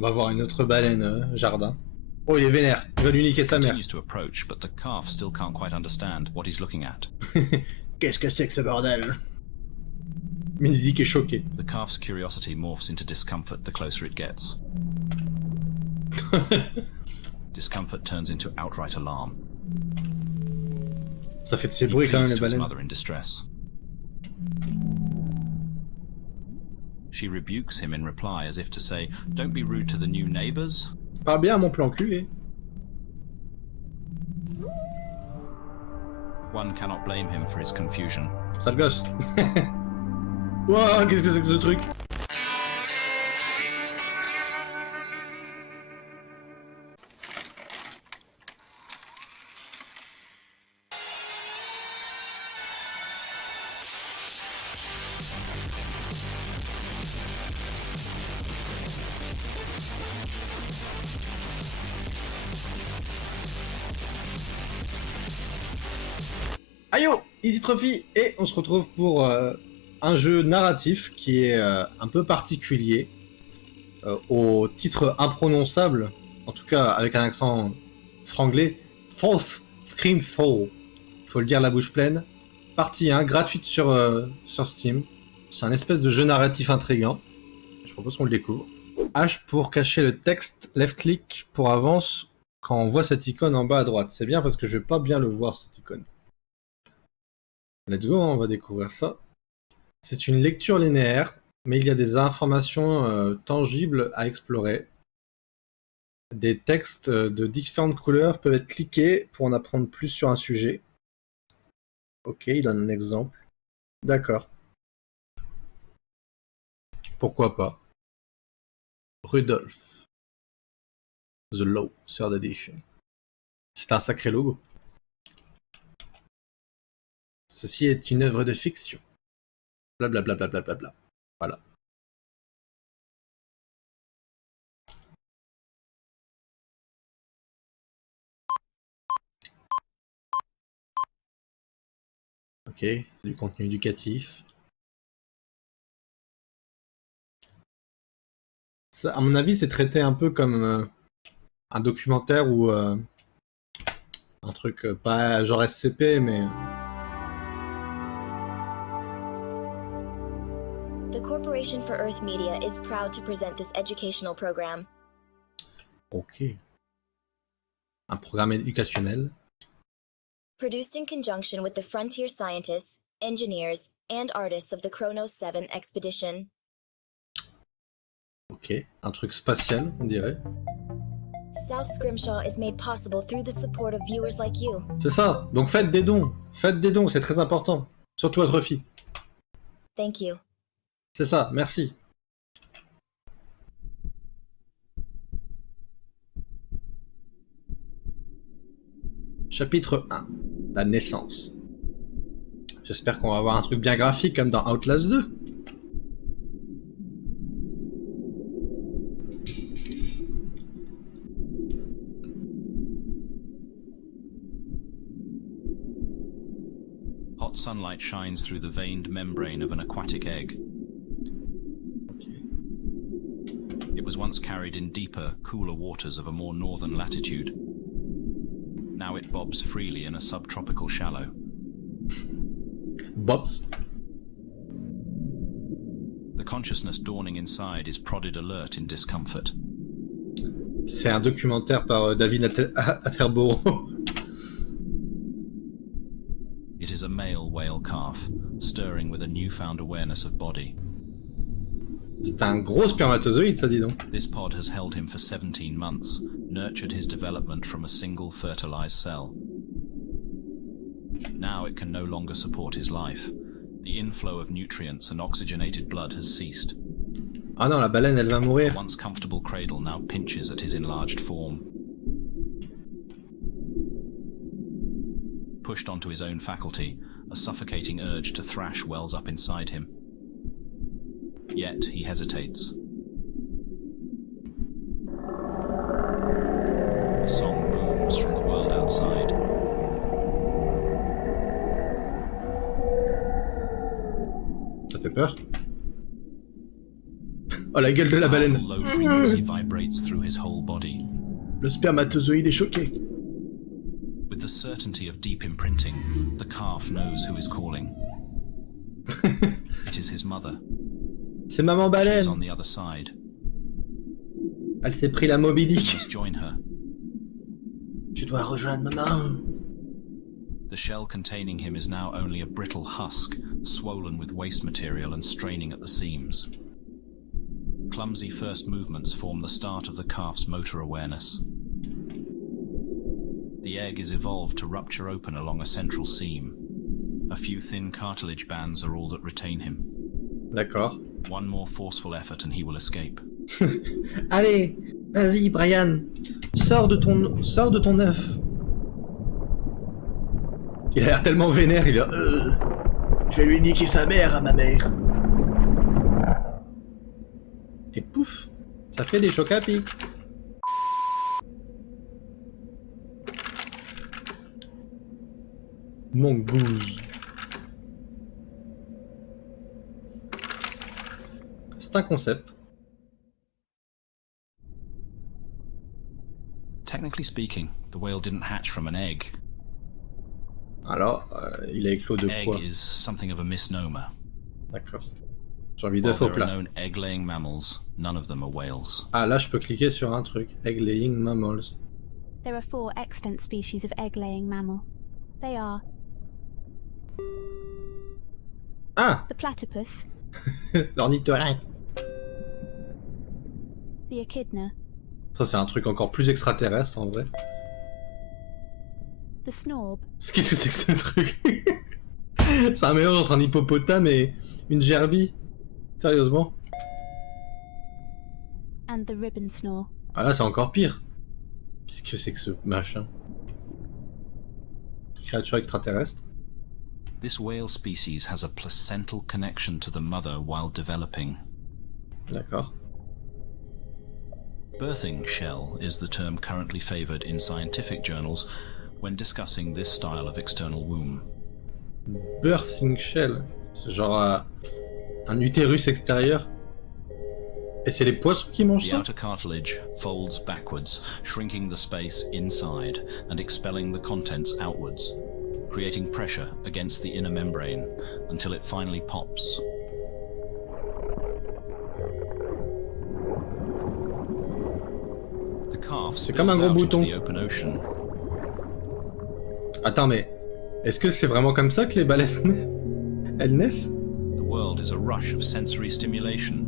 On va voir une autre baleine jardin. Oh, il est vénère. Il va lui niquer sa mère. Qu'est-ce que c'est que ce bordel? Mini-Moby est choqué. The calf's curiosity morphs into discomfort the closer it gets. Discomfort turns into outright alarm. Ça fait de ces bruits quand même, les baleines. Mother in distress. She rebukes him in reply as if to say, "Don't be rude to the new neighbors." Parle bien à mon plan cul, eh. One cannot blame him for his confusion. Sale gosse. Wouah, qu'est-ce que c'est que ce truc? Aïe oh, Easy Trophy. Et on se retrouve pour un jeu narratif qui est un peu particulier, au titre imprononçable, en tout cas avec un accent franglais, Fourth Scrimshaw. Faut le dire la bouche pleine. Partie 1, gratuite sur Steam. C'est un espèce de jeu narratif intriguant. Je propose qu'on le découvre. H pour cacher le texte, left click pour avance quand on voit cette icône en bas à droite. C'est bien parce que je vais pas bien le voir cette icône. Let's go, on va découvrir ça. C'est une lecture linéaire, mais il y a des informations tangibles à explorer. Des textes de différentes couleurs peuvent être cliqués pour en apprendre plus sur un sujet. Ok, il donne un exemple. D'accord. Pourquoi pas. Rudolph. The Law, Third Edition. C'est un sacré logo. Ceci est une œuvre de fiction. Blablabla. Bla bla bla bla. Voilà. Ok, c'est du contenu éducatif. Ça, à mon avis, c'est traité un peu comme un documentaire ou un truc pas genre SCP, mais... The Corporation for Earth Media is proud to present this educational program. Ok. Un programme éducationnel. Produced in conjunction with the frontier scientists, engineers, and artists of the Kronos 7 expedition. Ok. Un truc spatial, on dirait. South Scrimshaw is made possible through the support of viewers like you. C'est ça. Donc faites des dons. Faites des dons, c'est très important. Surtout votre fille. Thank you. C'est ça, merci. Chapitre 1. La naissance. J'espère qu'on va avoir un truc bien graphique comme dans Outlast 2. Hot sunlight shines through the veined membrane of an aquatic egg. It was once carried in deeper, cooler waters of a more northern latitude. Now it bobs freely in a subtropical shallow. Bobs. The consciousness dawning inside is prodded alert in discomfort. C'est un documentaire par David Attenborough. It is a male whale calf, stirring with a newfound awareness of body. C'est un gros spermatozoïde, ça, dis donc. This pod has held him for 17 months, nurtured his development from a single fertilized cell. Now it can no longer support his life. The inflow of nutrients and oxygenated blood has ceased. Ah non, la baleine, elle va mourir. The once comfortable cradle now pinches at his enlarged form. Pushed onto his own faculty, a suffocating urge to thrash wells up inside him. Yet he hesitates. A song booms from the world outside. Ça fait peur. Oh, la gueule de la baleine. Powerful low frequency vibrates through his whole body. Le spermatozoïde est choqué. With the certainty of deep imprinting, the calf knows who is calling. It is his mother. C'est maman She is baleine. on the other side. Elle s'est pris la Moby He Dick. must join her. Je dois rejoindre maman. The shell containing him is now only a brittle husk, swollen with waste material and straining at the seams. Clumsy first movements form the start of the calf's motor awareness. The egg is evolved to rupture open along a central seam. A few thin cartilage bands are all that retain him. D'accord. One more forceful effort and he will escape. Allez, vas-y Brian, sors de ton œuf. Il a l'air tellement vénère, il a... je vais lui niquer sa mère à ma mère. Et pouf, ça fait des chocs à pic. Mongoose. C'est un concept. Technically speaking, the whale didn't hatch from an egg. Alors, il a éclos de Egg quoi? is something of a misnomer. D'accord. J'ai envie While d'œuf au there are plat. known egg-laying mammals, none of them are whales. Ah, là, je peux cliquer sur un truc. Egg laying mammals. There are 4 extant species of egg-laying mammal. They are Ah, the platypus, l'ornithorynque. the echidna, Ça, c'est un truc encore plus extraterrestre, en vrai. the snorb, Qu'est-ce que c'est que ce truc? C'est un mélange entre un hippopotame et une gerbille. Sérieusement. and the ribbon snore. Ah là, c'est encore pire. Qu'est-ce que c'est que ce machin? Créature extraterrestre. This whale species has a placental connection to the mother while developing. D'accord. Birthing shell is the term currently favoured in scientific journals when discussing this style of external womb. Birthing shell. C'est genre un utérus extérieur. Et c'est les poissons qui mangent The ça? outer cartilage folds backwards, shrinking the space inside and expelling the contents outwards, creating pressure against the inner membrane until it finally pops. The calf C'est comme un spills gros out into bouton. the open ocean. Attends, mais est-ce que c'est vraiment comme ça que les baleines elles naissent? The world is a rush of sensory stimulation.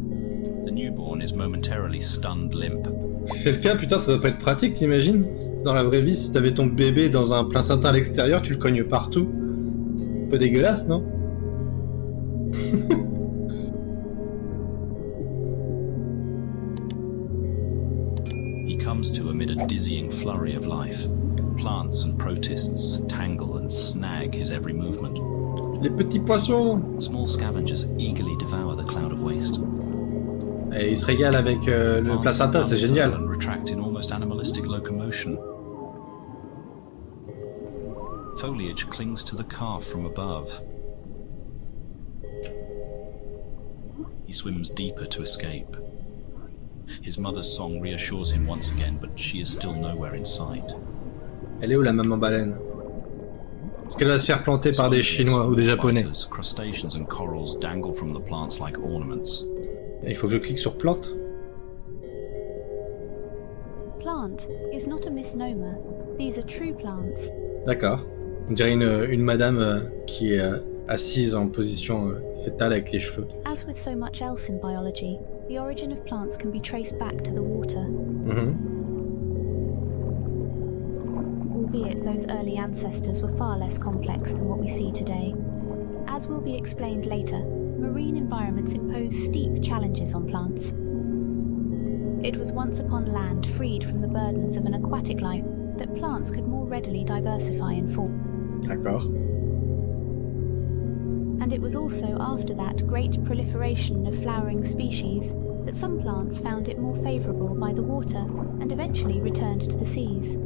The newborn is momentarily stunned limp. Si c'est le cas, putain, ça doit pas être pratique, t'imagines? Dans la vraie vie, si t'avais ton bébé dans un placenta à l'extérieur, tu le cognes partout. Un peu dégueulasse, non? He comes to amid a dizzying flurry of life. Plants and protists tangle and snag his every movement. Les petits poissons! Small scavengers eagerly devour the cloud of waste. Et il se régale avec le Plants placenta, c'est unfurl génial. and retract in almost animalistic locomotion. Foliage clings to the calf from above. He swims deeper to escape. His mother's song reassures him once again, but she is still nowhere in sight. Elle est où la maman baleine? Est-ce qu'elle va se faire planter par des Chinois ou des Japonais? Spiders, crustaceans and corals dangle from the plants like ornaments. Et il faut que je clique sur plante? Plant is not a misnomer. These are true plants. D'accord. On dirait une madame qui est assise en position fétale avec les cheveux. As with so much else in biology, the origin of plants can be traced back to the water. Mhm. Albeit those early ancestors were far less complex than what we see today. As will be explained later, marine environments impose steep challenges on plants. It was once upon land freed from the burdens of an aquatic life that plants could more readily diversify and form. D'accord. And it was also after that great proliferation of flowering species that some plants found it more favourable by the water and eventually returned to the seas.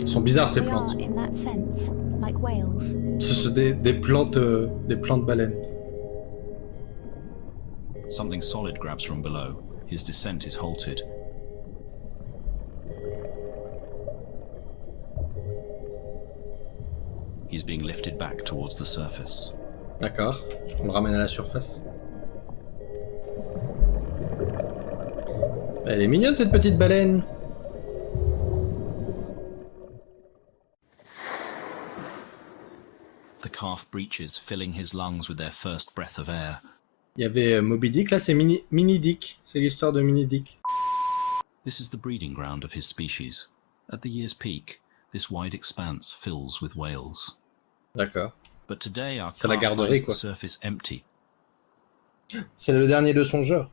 Elles sont bizarres ces They plantes. are, in that sense, like whales. Ce sont des plantes baleines. Something solid grabs from below, his descent is halted. He's being lifted back towards the surface. D'accord, on le ramène à la surface. Elle est mignonne cette petite baleine. The calf breaches, filling his lungs with their first breath of air. Il y avait Moby Dick, là c'est Mini-Dick. C'est l'histoire de Mini-Dick. This is the breeding ground of his species. At the year's peak, this wide expanse fills with whales. D'accord. But today our C'est la calf garderie, finds quoi. the surface empty. C'est le dernier de son genre.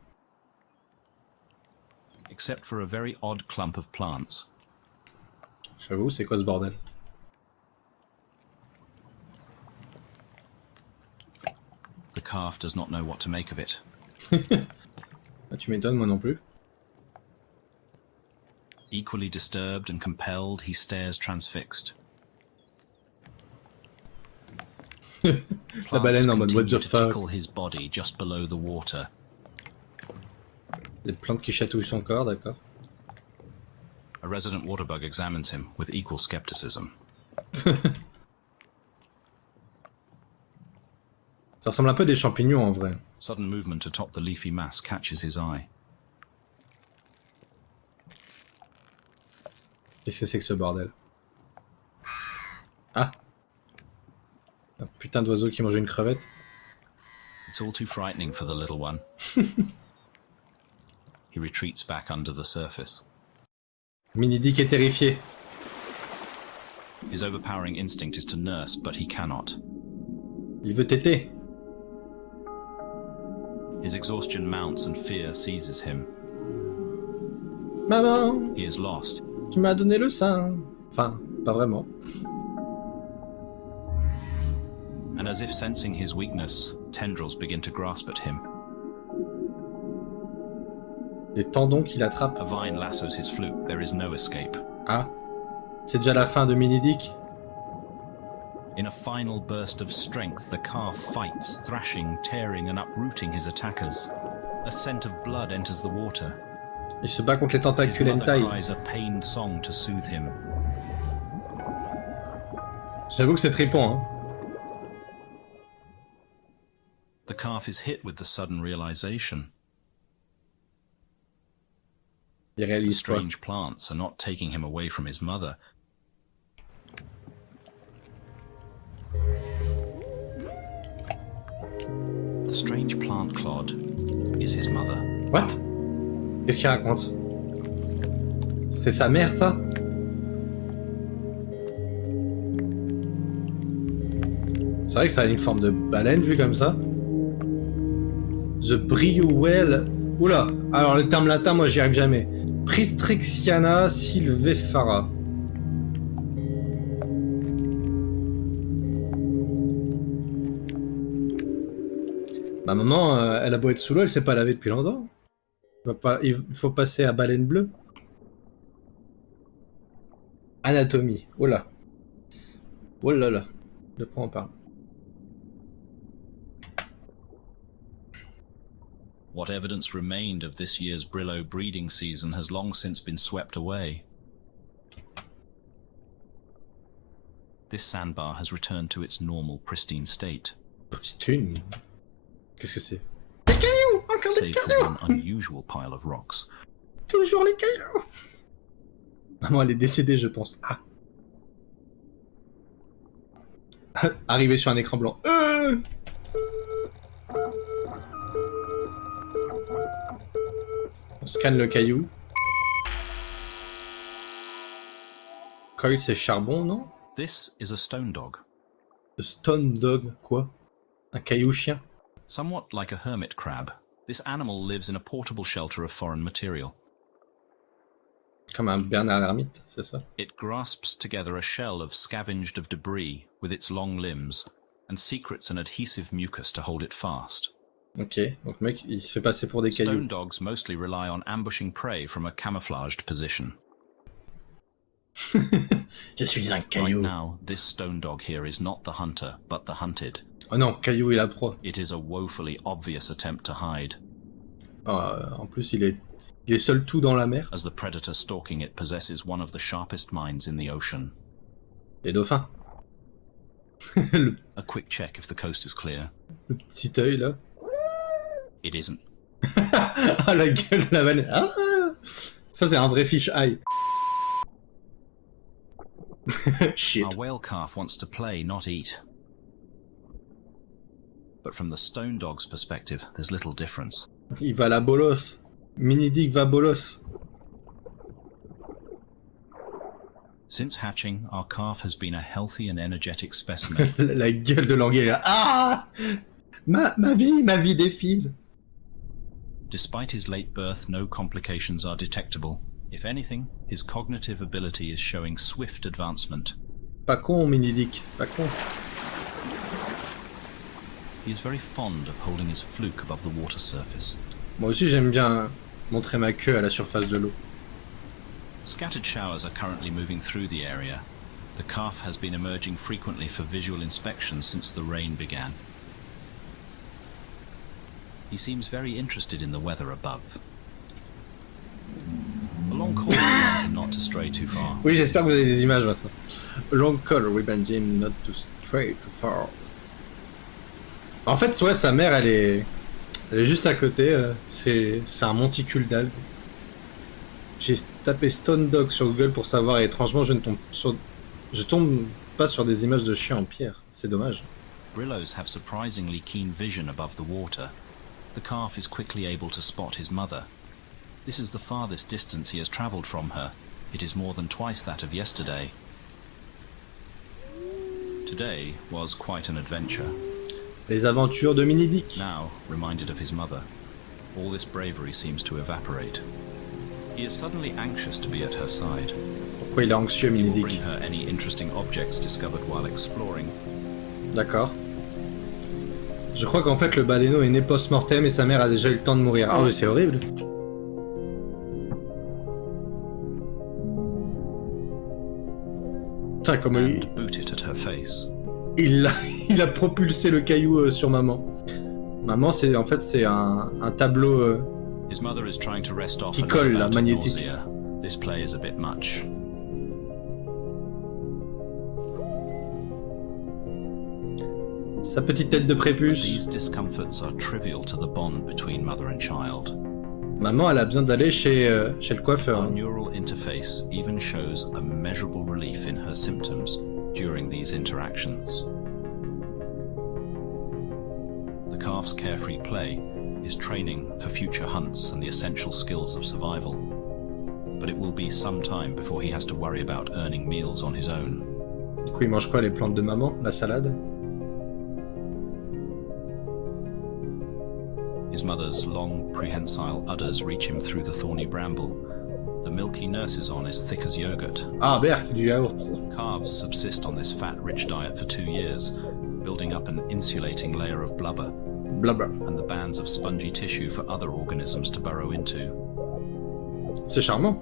Except for a very odd clump of plants. J'avoue, c'est quoi ce bordel? The calf does not know what to make of it. Ah, tu m'étonnes, moi non plus. Equally disturbed and compelled, he stares transfixed. La baleine en mode what the Plants continue to fuck. tickle his body just below the water. Les plantes qui chatouillent son corps, d'accord. A resident waterbug examines him with equal skepticism. Ça ressemble un peu à des champignons en vrai. Sudden movement atop the leafy mass catches his eye. Qu'est-ce que c'est que ce bordel? Ah! Un putain d'oiseau qui mange une crevette. It's all too frightening for the little one. He retreats back under the surface. Mini-Dick est terrifié. His overpowering instinct is to nurse, but he cannot. Il veut téter. His exhaustion mounts and fear seizes him. Maman, He is lost. tu m'as donné le sein. Enfin, pas vraiment. And as if sensing his weakness, tendrils begin to grasp at him. Des tendons qui l'attrapent. A vine lassos his flute. There is no escape. Ah, c'est déjà la fin de Mini-Dick. In a final burst of strength, the calf fights, thrashing, tearing, and uprooting his attackers. A scent of blood enters the water. Il se bat contre les His tentacules mother hentai. cries a pained song to soothe him. J'avoue que c'est trippant, hein. The calf is hit with the sudden realization. Il The réalise quoi? strange plants are not taking him away from his mother. The strange plant clod is his mother. What? Qu'est-ce qu'il raconte? C'est sa mère, ça? C'est vrai que ça a une forme de baleine vu comme ça. The Briouel. Oula, alors le terme latin, moi j'y arrive jamais. Pristrixiana silvifera. Ma maman, elle a beau être sous l'eau, elle s'est pas lavée depuis longtemps. Il faut passer à baleine bleue. Anatomie. Oh là. Oh là là. De quoi on parle? What evidence remained of this year's Brillo breeding season has long since been swept away. This sandbar has returned to its normal, pristine state, Pristine. Qu'est-ce que c'est? Des cailloux! Encore des save for cailloux! one unusual pile of rocks. Toujours les cailloux! Maman, elle est décédée, je pense. Ah. Arrivé sur un écran blanc. On scanne le caillou. Coil, c'est charbon, non? This is a stone dog. Le stone dog, quoi? Un caillou chien? Somewhat like a hermit crab, this animal lives in a portable shelter of foreign material. Comme un Bernard l'ermite, c'est ça? It grasps together a shell of scavenged of debris with its long limbs and secretes an adhesive mucus to hold it fast. Ok, donc le mec, il se fait passer pour des Stone cailloux. dogs mostly rely on ambushing prey from a camouflaged position. Je suis un Right caillou. now, this stone dog here is not the hunter, but the hunted. Oh non, caillou et la proie. It is a woefully obvious attempt to hide. En plus, il est Il est seul tout dans la mer. As the predator stalking it possesses one of the sharpest minds in the ocean. Les dauphins. A quick check if the coast is clear. Le petit œil là. It isn't. Ah la gueule de la baleine. Ah, ça c'est un vrai fish eye. Shit. Our whale calf wants to play, not eat. But from the stone dog's perspective, there's little difference. Il va à la bolos. Mini-Dick va bolos. Since hatching, our calf has been a healthy and energetic specimen. La gueule de l'anguille là. Ah, ma vie défile. Despite his late birth, no complications are detectable. If anything, his cognitive ability is showing swift advancement. Pas con, Mini-Dick. Pas con. He is very fond of holding his fluke above the water surface. Moi aussi j'aime bien montrer ma queue à la surface de l'eau. Scattered showers are currently moving through the area. The calf has been emerging frequently for visual inspection since the rain began. He seems very interested in the weather above. A long call reminds him not to stray too far. Oui, j'espère que vous avez des images maintenant. Long call reminds him not to stray too far. En fait, ouais, sa mère, elle est juste à côté. C'est un monticule d'algues. J'ai tapé Stone Dog sur Google pour savoir et étrangement, je tombe pas sur des images de chiens en pierre. C'est dommage. Brillos have surprisingly keen vision above the water. The calf is quickly able to spot his mother. This is the farthest distance he has travelled from her. It is more than twice that of yesterday. Today was quite an adventure. Les aventures de Mini-Dick. Now, reminded of his mother, all this bravery seems to evaporate. He is suddenly anxious to be at her side. Pourquoi il est anxieux, He will Mini-Dick? bring her any interesting objects discovered while exploring. D'accord. Je crois qu'en fait le Baleineau est né post-mortem et sa mère a déjà eu le temps de mourir. Ah oui, c'est horrible. Putain, comment And boot it at her face. il a propulsé le caillou sur maman. Maman, c'est en fait c'est un tableau. His mother is trying to rest off Qui another colle, là, bout of magnétique. nausea. This play is a bit much. Sa petite tête de But prépuce. these discomforts are trivial to the bond between mother and child. Maman, elle a besoin d'aller chez le coiffeur. Our neural interface even shows a measurable relief in her symptoms during these interactions. The calf's carefree play is training for future hunts and the essential skills of survival. But it will be some time before he has to worry about earning meals on his own. Du coup, il mange quoi, les plantes de maman? La salade? His mother's long, prehensile udders reach him through the thorny bramble. The milk he nurses on is thick as yogurt. Ah, berk, du yaourt. Calves subsist on this fat-rich diet for 2 years, building up an insulating layer of blubber, Blabla. and the bands of spongy tissue for other organisms to burrow into. C'est charmant.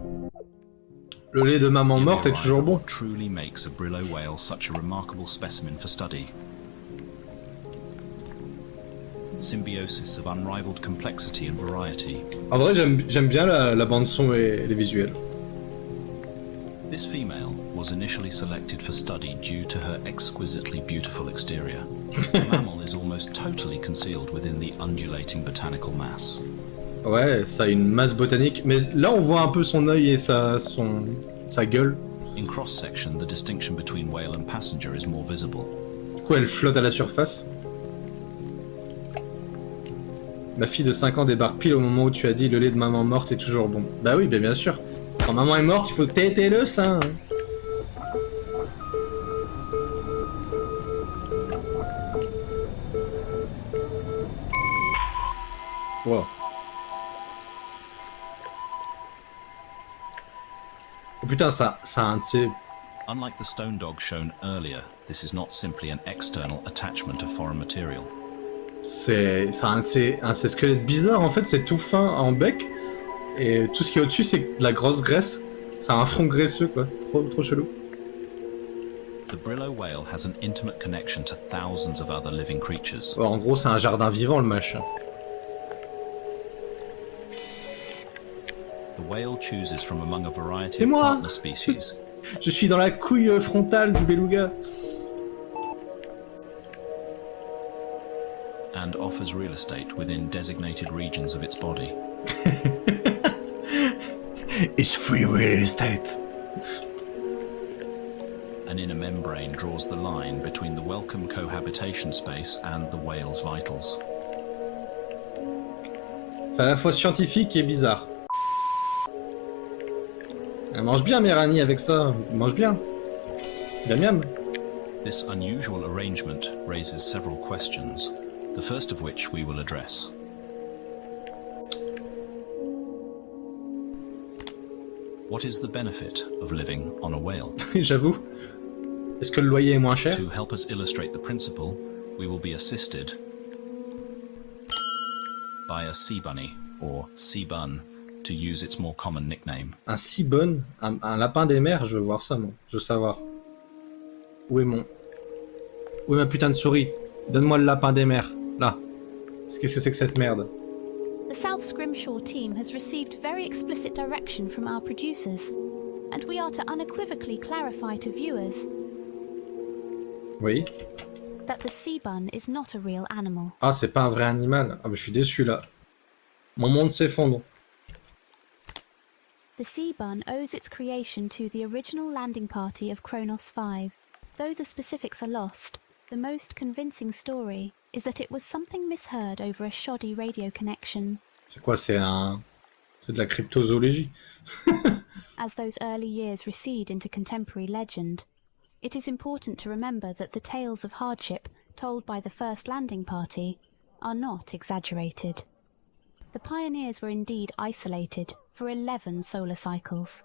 Le lait de maman morte est toujours bon. Truly makes a Brillo whale such a remarkable specimen for study. Symbiosis of unrivaled complexity and variety. En vrai, j'aime bien la bande son et les visuels. This female was initially selected for study due to her exquisitely beautiful exterior. The mammal is almost totally concealed within the undulating botanical mass. Ouais, ça a une masse botanique, mais là on voit un peu son œil et sa gueule. In cross-section, the distinction between whale and passenger is more visible. Du coup, elle flotte à la surface. Ma fille de 5 ans débarque pile au moment où tu as dit le lait de maman morte est toujours bon. Bah oui, bien sûr. Quand maman est morte, il faut téter le sein. Wow. Oh putain, ça a un de ces... Unlike the stone dog shown earlier, this is not simply an external attachment of foreign material. C'est un de ces squelettes bizarres, en fait, c'est tout fin en bec. Et tout ce qui est au-dessus, c'est de la grosse graisse. Ça a un front graisseux, quoi. Trop chelou. The Brillo whale has an intimate connection to thousands of other living creatures. Oh, en gros, c'est un jardin vivant, le machin. The whale chooses from among a variety C'est of moi. partner species. Je suis dans la couille frontale du beluga. And offers real estate within designated regions of its body. It's free real estate. An inner membrane draws the line between the welcome cohabitation space and the whale's vitals. C'est à la fois scientifique et bizarre. Elle mange bien, Méranie, avec ça. Elle mange bien. Miam miam. This unusual arrangement raises several questions, the first of which we will address. What is the benefit of living on a whale? J'avoue. Est-ce que le loyer est moins cher? To help us illustrate the principle, we will be assisted by a sea bunny, or sea bun, to use its more common nickname. Un sea bun, un lapin des mers, je veux voir ça, moi. Je veux savoir. Où est ma putain de souris? Donne-moi le lapin des mers. Là. Qu'est-ce que c'est que cette merde? The South Scrimshaw team has received very explicit direction from our producers, and we are to unequivocally clarify to viewers Oui. that the sea bun is not a real animal. Ah, c'est pas un vrai animal. Ah, mais je suis déçu, là. Mon monde s'effondre. The sea bun owes its creation to the original landing party of Kronos 5. Though the specifics are lost, the most convincing story is that it was something misheard over a shoddy radio connection. C'est quoi, c'est de la cryptozoologie. As those early years recede into contemporary legend, it is important to remember that the tales of hardship told by the first landing party are not exaggerated. The pioneers were indeed isolated for 11 solar cycles,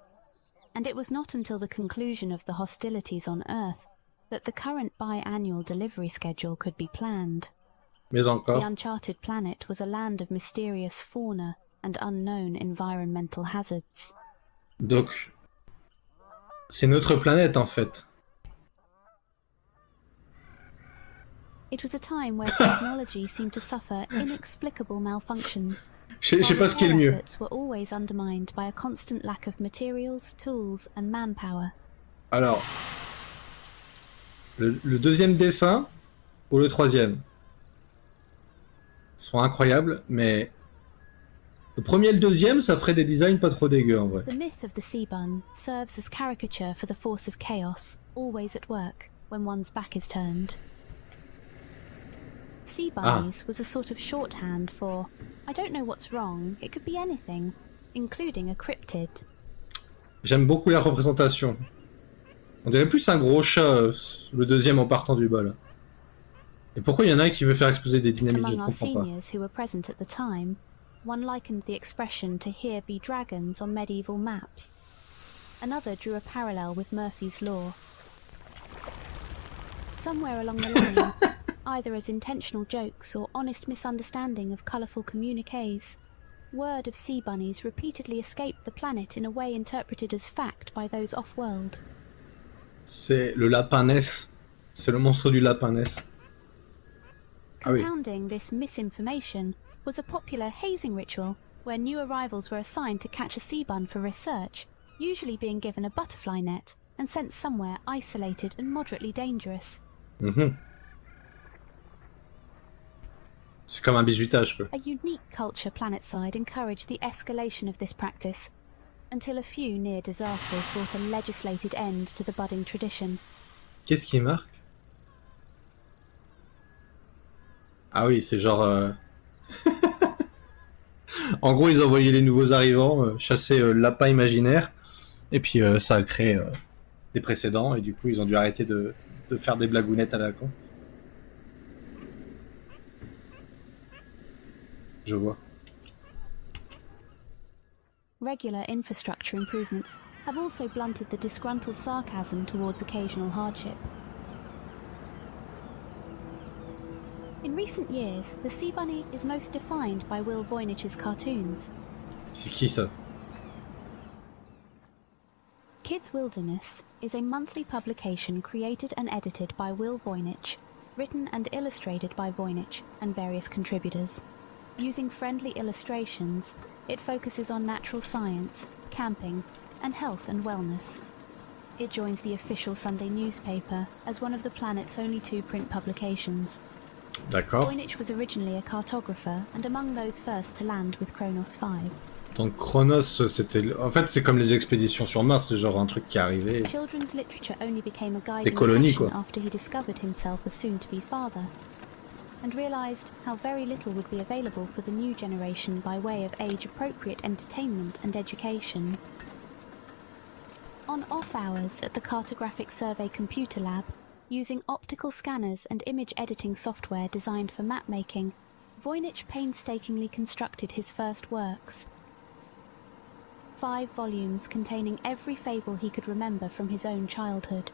and it was not until the conclusion of the hostilities on Earth that the current biannual delivery schedule could be planned. Mais encore. The uncharted planet was a land of mysterious fauna and unknown environmental hazards. Donc, c'est notre planète, en fait. It was a time where technology seemed to suffer inexplicable malfunctions. Je sais pas ce qui est le mieux. Efforts were always undermined by a constant lack of materials, tools, and manpower. Alors, le deuxième dessin ou le troisième sont incroyables, mais le premier et le deuxième, ça ferait des designs pas trop dégueux en vrai. The myth of the sea bun serves as caricature for the force of chaos, always at work when one's back is turned. Sea bunnies was a sort of shorthand for, I don't know what's wrong, it could be anything, including a cryptid. J'aime beaucoup la représentation. On dirait plus un gros chat, le deuxième en partant du bas là. Et pourquoi il y en a un qui veut faire exploser des dynamites? Je ne Among our comprends pas. seniors who were present at the time, one likened the expression to "here be dragons" on medieval maps. Another drew a parallel with Murphy's Law. Somewhere along the line, either as intentional jokes or honest misunderstanding of colourful communiques, word of sea bunnies repeatedly escaped the planet in a way interpreted as fact by those off-world. C'est le lapin Ness. C'est le monstre du lapin Ness. Ah oui. Compounding this misinformation was a popular hazing ritual where new arrivals were assigned to catch a sea bun for research, usually being given a butterfly net and sent somewhere isolated and moderately dangerous. C'est comme un bizutage quoi. A unique culture planetside encouraged the escalation of this practice, until a few near disasters brought a legislated end to the budding tradition. Qu'est-ce qui marque? Ah oui, c'est genre... En gros, ils envoyaient les nouveaux arrivants chasser le lapin imaginaire, et puis ça a créé des précédents, et du coup, ils ont dû arrêter de faire des blagounettes à la con. Je vois. Regular infrastructure improvements have also blunted the disgruntled sarcasm towards occasional hardship. In recent years, the sea bunny is most defined by Will Voynich's cartoons. C'est qui ça? Kids Wilderness is a monthly publication created and edited by Will Voynich, written and illustrated by Voynich and various contributors. Using friendly illustrations, It focuses on natural science, camping, and health and wellness. It joins the official Sunday newspaper as one of the planet's only 2 print publications. D'accord. Voynich was originally a cartographer and among those first to land with Kronos 5. Donc Chronos, c'était... En fait, c'est comme les expéditions sur Mars, c'est genre un truc qui est arrivé. Children's literature only became a Des guiding colonies, passion quoi. after he discovered himself a soon-to-be father, and realised how very little would be available for the new generation by way of age-appropriate entertainment and education. On off hours at the Cartographic Survey Computer Lab, using optical scanners and image editing software designed for map-making, Voynich painstakingly constructed his first works. 5 volumes containing every fable he could remember from his own childhood.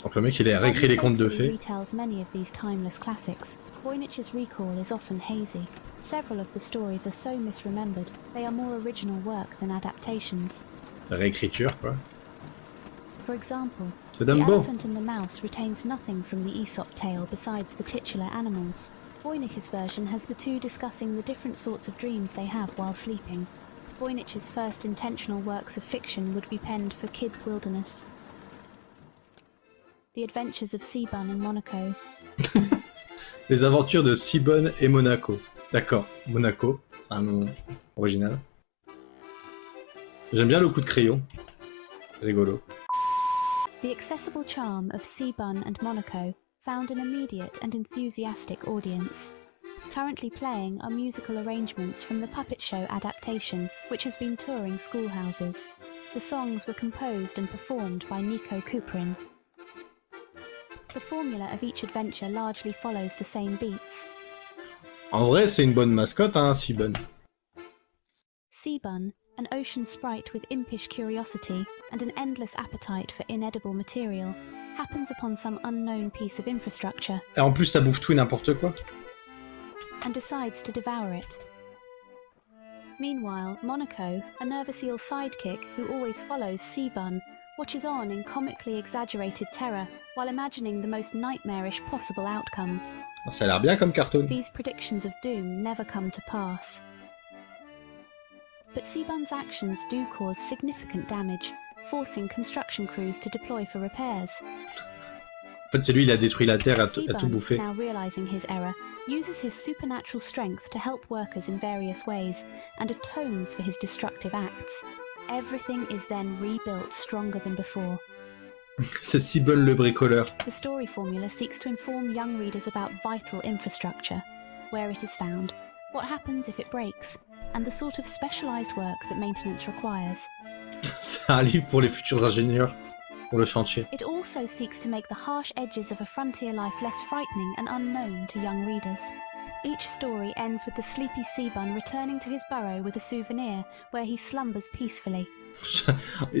Donc le mec, il a réécrit les contes de fées. Retells many of these timeless classics. Voynich's recall is often hazy. Several of the stories are so misremembered, they are more original work than adaptations. La réécriture, quoi. For example, C'est The Dumbo. Elephant and the Mouse retains nothing from the Aesop tale besides the titular animals. Voynich's version has the 2 discussing the different sorts of dreams they have while sleeping. Voynich's first intentional works of fiction would be penned for kids' wilderness. The Adventures of Seabun and Monaco. Les aventures de Seabun et Monaco. D'accord, Monaco, c'est un nom original. J'aime bien le coup de crayon. Rigolo. The accessible charm of Seabun and Monaco found an immediate and enthusiastic audience. Currently playing are musical arrangements from the puppet show adaptation, which has been touring schoolhouses. The songs were composed and performed by Nico Kuprin. The formula of each adventure largely follows the same beats. En vrai, c'est une bonne mascotte, hein, Seabun. Seabun, an ocean sprite with impish curiosity and an endless appetite for inedible material, happens upon some unknown piece of infrastructure Et en plus, ça bouffe tout et n'importe quoi. and decides to devour it. Meanwhile, Monaco, a nervous eel sidekick who always follows Seabun, watches on in comically exaggerated terror while imagining the most nightmarish possible outcomes. Ça a l'air bien comme cartoon. These predictions of doom never come to pass. But Seabun's actions do cause significant damage, forcing construction crews to deploy for repairs. En fait, c'est lui, il a détruit la Terre, a tout Seabun, bouffé. now realizing his error, uses his supernatural strength to help workers in various ways and atones for his destructive acts. Everything is then rebuilt stronger than before. C'est Seabun le bricoleur. The story formula seeks to inform young readers about vital infrastructure, where it is found, what happens if it breaks, and the sort of specialized work that maintenance requires. C'est un livre pour les futurs ingénieurs, pour le chantier. It also seeks to make the harsh edges of a frontier life less frightening and unknown to young readers. Each story ends with the sleepy Seabun returning to his burrow with a souvenir where he slumbers peacefully.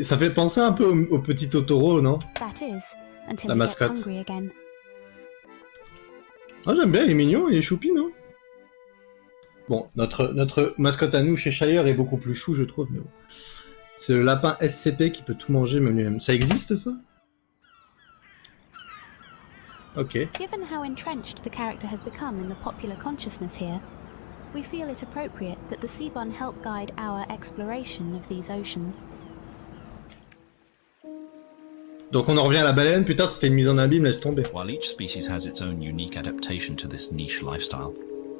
Ça fait penser un peu au petit Totoro, non? That is, until La he mascotte. gets hungry again. Ah, j'aime bien, il est mignon, il est choupi, non? Bon, notre mascotte à nous chez Shire est beaucoup plus chou, je trouve, mais bon. C'est le lapin SCP qui peut tout manger, même lui-même. Ça existe, ça? Ok. Given how entrenched the character has become in the popular consciousness here, we feel it appropriate that the Seabun help guide our exploration of these oceans. Donc on en revient à la baleine, putain c'était une mise en abîme, laisse tomber. While each species has its own unique adaptation to this niche lifestyle,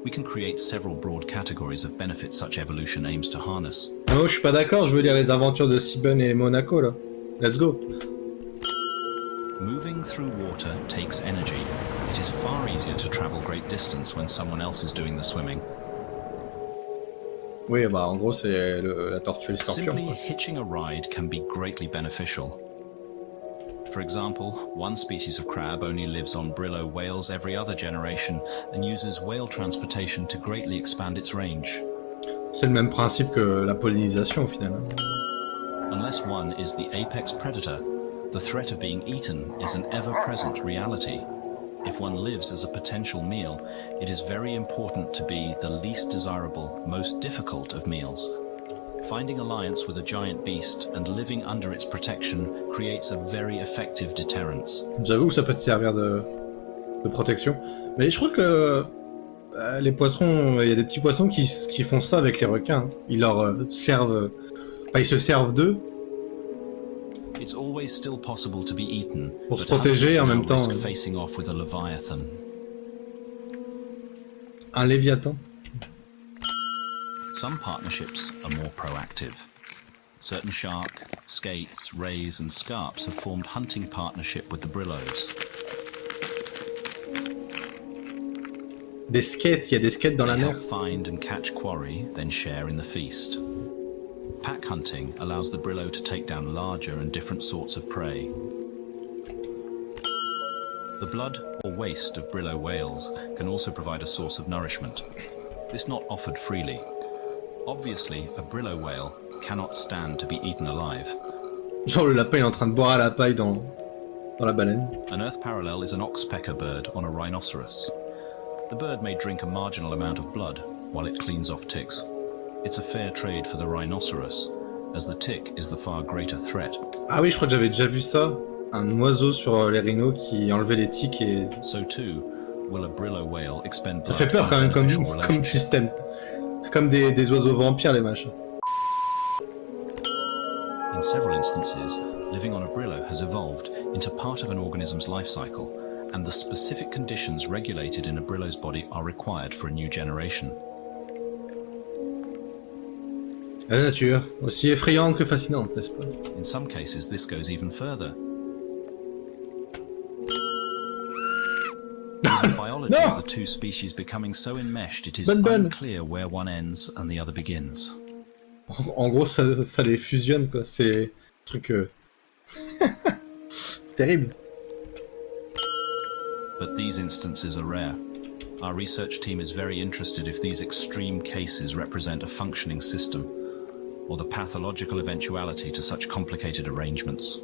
we can create several broad categories of benefits such evolution aims to harness. Non, je suis pas d'accord, je veux lire les aventures de Seabun et Monaco là. Let's go. Moving through water takes energy. It is far easier to travel great distance when someone else is doing the swimming. Oui, bah en gros c'est la tortue et le scorpion. Simply Quoi. hitching a ride can be greatly beneficial. For example, one species of crab only lives on Brillo whales every other generation and uses whale transportation to greatly expand its range. C'est le même principe que la pollinisation au final. Unless one is the apex predator, the threat of being eaten is an ever-present reality. If one lives as a potential meal, it is very important to be the least desirable, most difficult of meals. Finding alliance with a giant beast and living under its protection creates a very effective deterrence. J'avoue que ça peut te servir de protection. Mais je crois que Les poissons, il y a des petits poissons qui font ça avec les requins. Hein. Ils leur servent... Enfin, ils se servent d'eux. It's always still possible to be eaten, Pour se but protéger hunters en now même temps. risk facing off with a leviathan. Un léviathan. Some partnerships are more proactive. Certain shark, skates, rays and scarps have formed hunting partnership with the brillows. Des skates, il y a des skates dans la They mer. help find and catch quarry, then share in the feast. Pack hunting allows the brillo to take down larger and different sorts of prey. The blood or waste of brillo whales can also provide a source of nourishment. This not offered freely. Obviously, a brillo whale cannot stand to be eaten alive. Genre le lapin est en train de boire à la paille dans la baleine. An Earth parallel is an oxpecker bird on a rhinoceros. The bird may drink a marginal amount of blood while it cleans off ticks. It's a fair trade for the rhinoceros, as the tick is the far greater threat. Ah oui, je crois que j'avais déjà vu ça. Un oiseau sur les rhinos qui enlevait les tiques et... So too, will a brillo whale expend Ça blood fait peur in quand même comme beneficial relationship. système. C'est comme des oiseaux vampires les machins. In several instances, living on a brillo has evolved into part of an organism's life cycle, and the specific conditions regulated in a brillo's body are required for a new generation. La nature, aussi effrayante que fascinante, n'est-ce pas? In some cases, this goes even further. The biology No! of the two species becoming so enmeshed it is Belle. unclear where one ends and the other begins. En gros, ça les fusionne, quoi. C'est un truc... C'est terrible. But these instances are rare. Our research team is very interested if these extreme cases represent a functioning system, or the pathological eventuality to such complicated arrangements.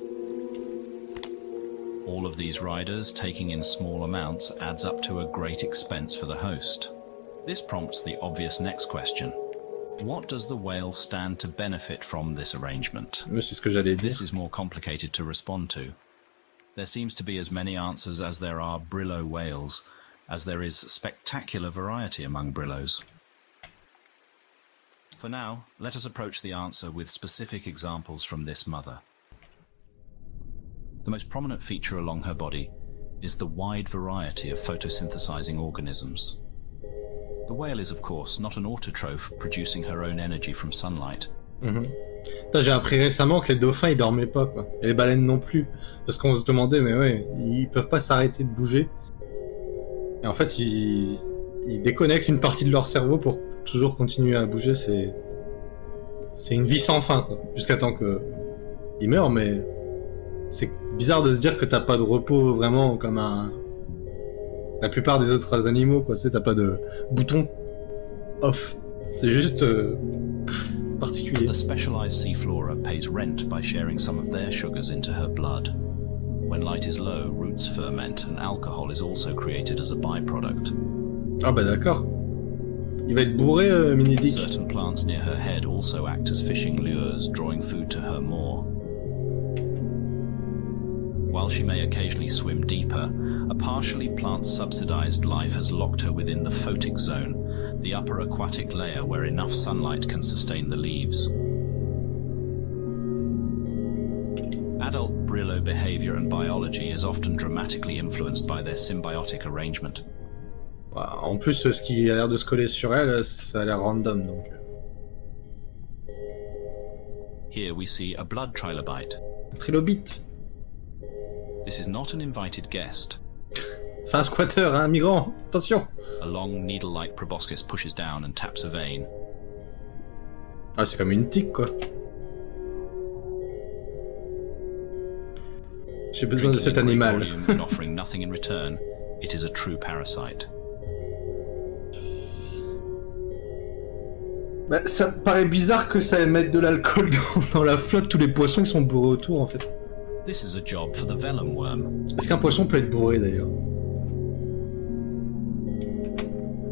All of these riders taking in small amounts adds up to a great expense for the host. This prompts the obvious next question. What does the whale stand to benefit from this arrangement? Mais c'est ce que j'allais dire. This is more complicated to respond to. There seems to be as many answers as there are brillo whales, as there is spectacular variety among brillos. For now, let us approach the answer with specific examples from this mother. The most prominent feature along her body is the wide variety of photosynthesizing organisms. The whale is, of course, not an autotroph producing her own energy from sunlight. J'ai appris récemment que les dauphins ils dormaient pas, quoi. Et les baleines non plus. Parce qu'on se demandait, mais ouais, ils peuvent pas s'arrêter de bouger. Et en fait, ils déconnectent une partie de leur cerveau pour toujours continuer à bouger. C'est une vie sans fin, quoi. Jusqu'à temps qu'ils meurent, mais c'est bizarre de se dire que t'as pas de repos vraiment comme la plupart des autres animaux, quoi. Tu sais, t'as pas de bouton off. C'est juste particulier. The specialized sea flora pays rent by sharing some of their sugars into her blood. When light is low, roots ferment and alcohol is also created as a byproduct. Ah bah d'accord. Il va être bourré, Mini-Dick. Certain plants near her head also act as fishing lures, drawing food to her maw. While she may occasionally swim deeper, a partially plant-subsidized life has locked her within the photic zone, the upper aquatic layer where enough sunlight can sustain the leaves. Adult brillo behavior and biology is often dramatically influenced by their symbiotic arrangement. En plus, ce qui a l'air de se coller sur elle, ça a l'air random, donc... Here we see a blood trilobite. Trilobite. This is not an invited guest. C'est un squatter, un migrant. Attention. A long needle-like proboscis pushes down and taps a vein. Ah, c'est comme une tique, quoi. J'ai besoin de cet animal. Volume and offering nothing in return, it is a true parasite. Bah, ça me paraît bizarre que ça émette de l'alcool dans la flotte. Tous les poissons ils sont bourrés autour, en fait. This is a job for the vellum worm. Est-ce qu'un poisson peut être bourré, d'ailleurs?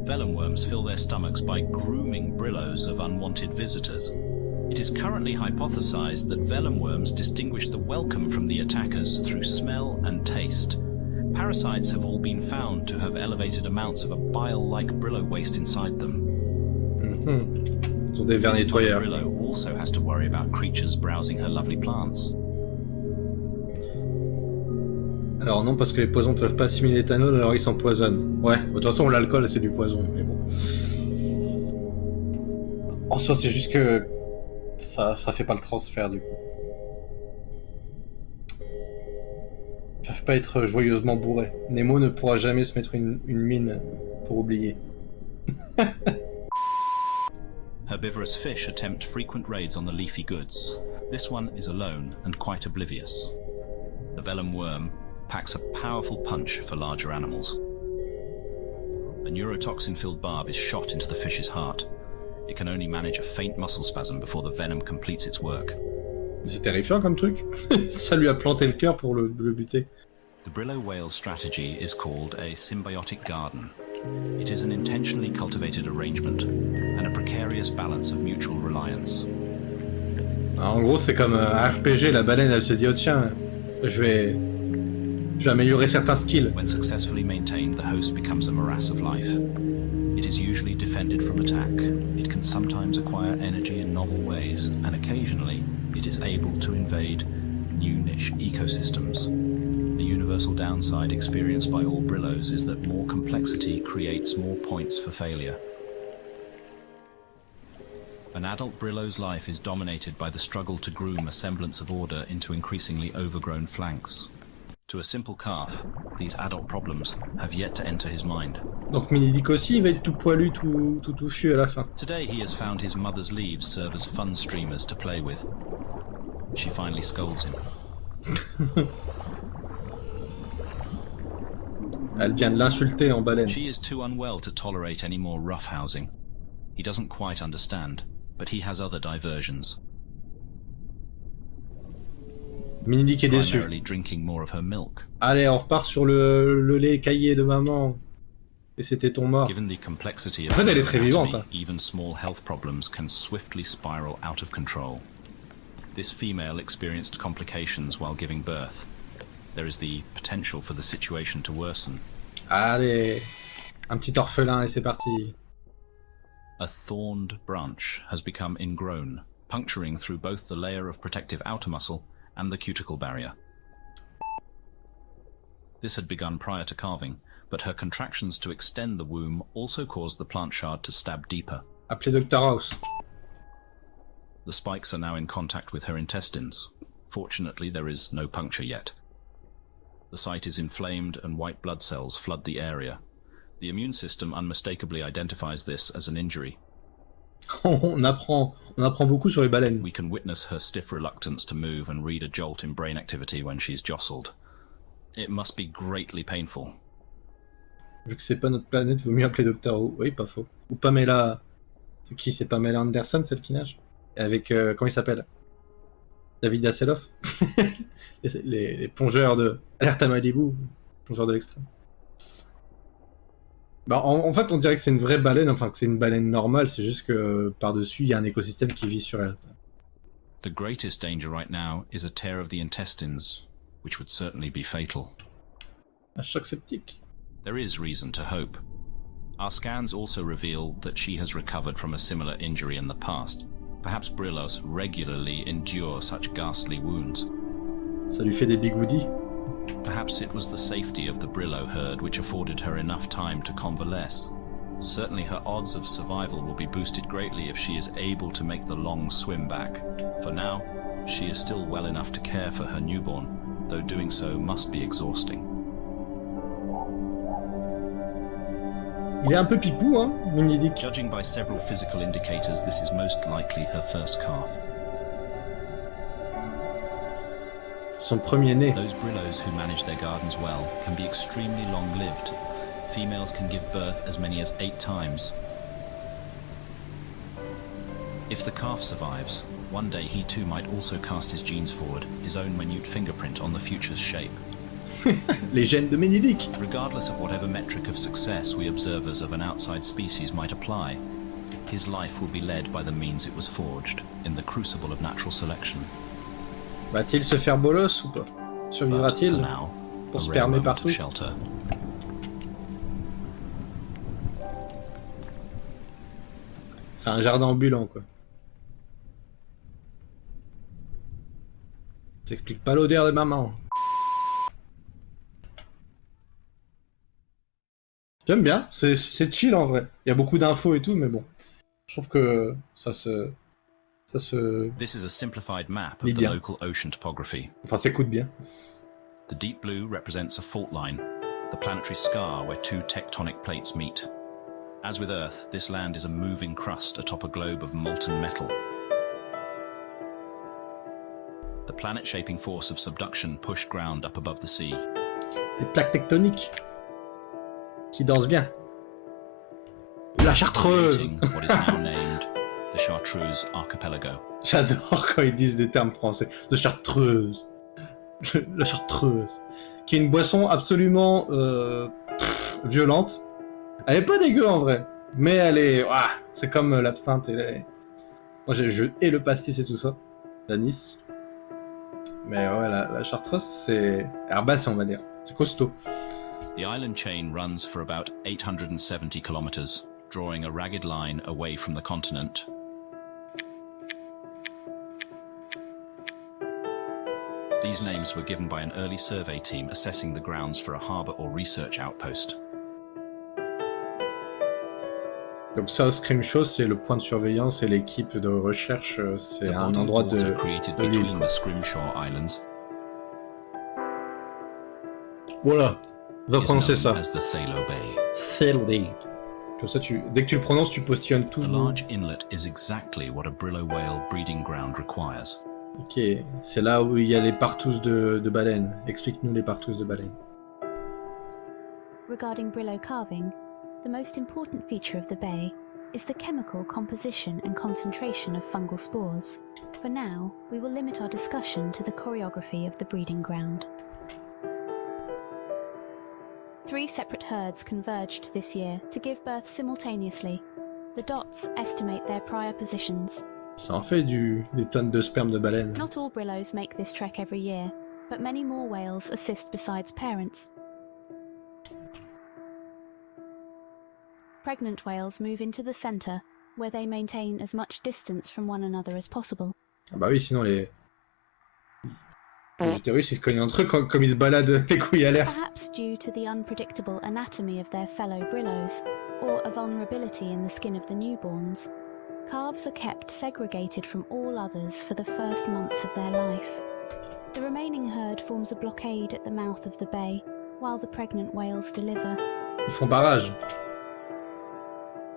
Vellum worms fill their stomachs by grooming brillos of unwanted visitors. It is currently hypothesized that vellum worms distinguish the welcome from the attackers through smell and taste, Parasites have all been found to have elevated amounts of a bile-like brillo waste inside them. Ils ont des vers This mother nettoyeurs. brillo also has to worry about creatures browsing her lovely plants. Alors non, parce que les poisons peuvent pas assimiler l'éthanol, alors ils s'empoisonnent. Ouais, de toute façon l'alcool c'est du poison, mais bon. En soi c'est juste que ça fait pas le transfert du coup. Ils peuvent pas être joyeusement bourrés. Nemo ne pourra jamais se mettre une mine pour oublier. Herbivorous fish attempt frequent raids on the leafy goods. This one is alone and quite oblivious. The vellum worm packs a powerful punch for larger animals. A neurotoxin-filled barb is shot into the fish's heart. It can only manage a faint muscle spasm before the venom completes its work. C'est terrifiant comme truc. Ça lui a planté le cœur pour le buter. The brillo whale's strategy is called a symbiotic garden. It is an intentionally cultivated arrangement and a precarious balance of mutual reliance. Alors, en gros c'est comme un RPG, la baleine elle se dit oh tiens, je vais améliorer certains skills. When successfully maintained, the host becomes a morass of life. It is usually defended from attack. It can sometimes acquire energy in novel ways, and occasionally it is able to invade new niche ecosystems. The universal downside experienced by all brillos is that more complexity creates more points for failure. An adult brillo's life is dominated by the struggle to groom a semblance of order into increasingly overgrown flanks. To a simple calf, these adult problems have yet to enter his mind. Donc Mini-Dick aussi il va être tout poilu, tout touffu à la fin. Today he has found his mother's leaves serve as fun streamers to play with. She finally scolds him. Elle vient de l'insulter en baleine. She is too unwell to tolerate any more roughhousing. He doesn't quite understand, but he has other diversions. Mini-Dick est déçu. Primarily drinking more of her milk. Allez, on repart sur le lait caillé de maman. Et c'était ton mort. Given the complexity En of fait, elle est très vivante. anatomy, even small health problems can swiftly spiral out of control. This female experienced complications while giving birth. There is the potential for the situation to worsen. Allez, un petit orphelin et c'est parti. A thorned branch has become ingrown, puncturing through both the layer of protective outer muscle and the cuticle barrier. This had begun prior to calving, but her contractions to extend the womb also caused the plant shard to stab deeper. Appelez Dr House. The spikes are now in contact with her intestines. Fortunately, there is no puncture yet. The site is inflamed and white blood cells flood the area. The immune system unmistakably identifies this as an injury. On apprend beaucoup sur les baleines. We can witness her stiff reluctance to move and read a jolt in brain activity when she's jostled. It must be greatly painful. Vu que c'est pas notre planète, vaut mieux appeler Docteur Who. Oui, pas faux. Ou Pamela... C'est qui? C'est Pamela Anderson, celle qui nage? Avec... comment il s'appelle? David Hasselhoff. les plongeurs de... Alerte à Malibu. Plongeurs de l'extrême. Bah, en fait, on dirait que c'est une vraie baleine, enfin que c'est une baleine normale, c'est juste que par-dessus, il y a un écosystème qui vit sur elle. The greatest danger right now is a tear of the intestines, which would certainly be fatal. Un choc septique. There is reason to hope. Our scans also reveal that she has recovered from a similar injury in the past. Perhaps brillos regularly endure such ghastly wounds. Ça lui fait des bigoudis. Perhaps it was the safety of the brillo herd which afforded her enough time to convalesce. Certainly her odds of survival will be boosted greatly if she is able to make the long swim back. For now, she is still well enough to care for her newborn, though doing so must be exhausting. Il est un peu pipou, hein, Mini-Dick. Judging by several physical indicators, this is most likely her first calf. Son premier né. Those brillos who manage their gardens well can be extremely long-lived. Females can give birth as many as 8 times. If the calf survives, one day he too might also cast his genes forward, his own minute fingerprint on the future's shape. Les gènes de Mini-Dick. Regardless of whatever metric of success we observers of an outside species might apply, his life will be led by the means it was forged, in the crucible of natural selection. Va-t-il se faire bolos ou pas? But Survivra-t-il? for now, pour a se rare permettre moment partout. of shelter. C'est un jardin ambulant, quoi. T'expliques pas l'odeur de maman. J'aime bien, c'est chill en vrai. Il y a beaucoup d'infos et tout, mais bon. Je trouve que ça se This is a simplified map lit of the bien. local ocean topography. Enfin, s'écoute bien. The deep blue represents a fault line, the planetary scar where two tectonic plates meet. As with Earth, this land is a moving crust atop a globe of molten metal. The planet-shaping force of subduction pushed ground up above the sea. Des plaques tectoniques qui dansent bien. La Chartreuse. Creating what is now named the Chartreuse Archipelago. J'adore quand ils disent des termes français. De Chartreuse. La Chartreuse. Qui est une boisson absolument violente. Elle est pas dégueu en vrai. Mais elle est... ouah, c'est comme l'absinthe et les... Moi je hais le pastis et tout ça. La Nice. Mais ouais, la Chartreuse, c'est herbacé, on va dire. C'est costaud. The island chain runs for about 870 kilometers, drawing a ragged line away from the continent. These names were given by an early survey team assessing the grounds for a harbour or research outpost. Donc ça, Scrimshaw, c'est le point de surveillance et l'équipe de recherche, c'est The un body of endroit water created de l'île. between the Scrimshaw Islands Voilà, va is prononcer ça. known as the Thalo Bay. Selby. Comme ça, dès que tu le prononces, tu positionnes tout. The large inlet is exactly what a brillo whale breeding ground requires. Ok, c'est là où il y a les partouzes de baleines. Explique-nous les partouzes de baleines. Regarding brillo carving, the most important feature of the bay is the chemical composition and concentration of fungal spores. For now, we will limit our discussion to the choreography of the breeding ground. 3 separate herds converged this year to give birth simultaneously. The dots estimate their prior positions. Ça en fait des tonnes de sperme de baleine. Not all brillos make this trek every year, but many more whales assist besides parents. Pregnant whales move into the centre, where they maintain as much distance from one another as possible. Ah bah oui, sinon les utérus, ils se cognent entre eux comme ils se baladent les couilles à l'air. Perhaps due to the unpredictable anatomy of their fellow brillos, or a vulnerability in the skin of the newborns, calves are kept segregated from all others for the first months of their life. The remaining herd forms a blockade at the mouth of the bay, while the pregnant whales deliver. Ils font barrage.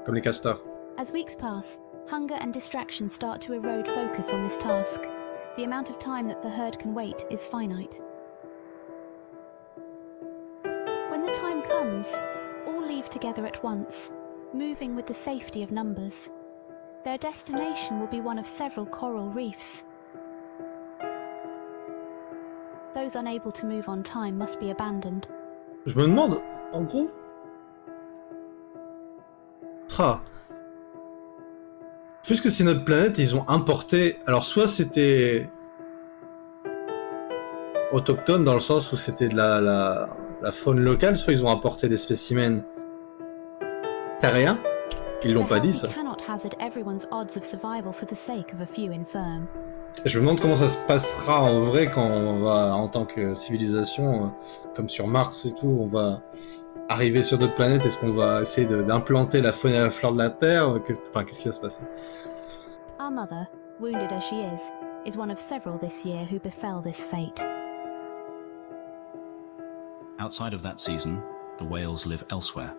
Comme les castors. As weeks pass, hunger and distraction start to erode focus on this task. The amount of time that the herd can wait is finite. When the time comes, all leave together at once, moving with the safety of numbers. Their destination will be one of several coral reefs. Those unable to move on time must be abandoned. Je me demande, en gros... Puisque c'est notre planète, ils ont importé... Alors soit c'était... autochtone dans le sens où c'était de la faune locale, soit ils ont apporté des spécimens terriens. Ils l'ont pas dit ça. Je me demande comment ça se passera en vrai quand on va, en tant que civilisation, comme sur Mars et tout, on va arriver sur d'autres planètes. Est-ce qu'on va essayer d'implanter la faune et la flore de la Terre? Qu'est-ce qui va se passer? Our mother, wounded as she is one of several this year who befell this fate. Outside of that season, the whales live elsewhere.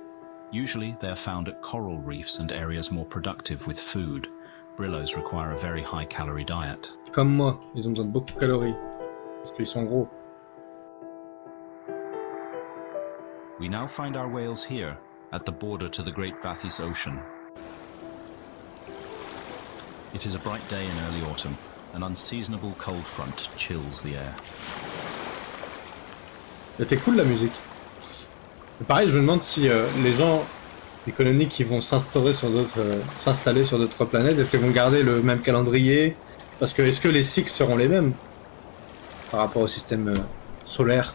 Usually, they are found at coral reefs and areas more productive with food. Brillos require a very high-calorie diet. Comme moi, ils ont besoin de beaucoup de calories. Parce qu'ils sont gros. We now find our whales here, at the border to the Great Vathis Ocean. It is a bright day in early autumn. An unseasonable cold front chills the air. C'était cool la musique. Mais pareil, je me demande si les gens, les colonies qui vont s'installer sur d'autres planètes, est-ce qu'ils vont garder le même calendrier? Parce que est-ce que les cycles seront les mêmes par rapport au système solaire?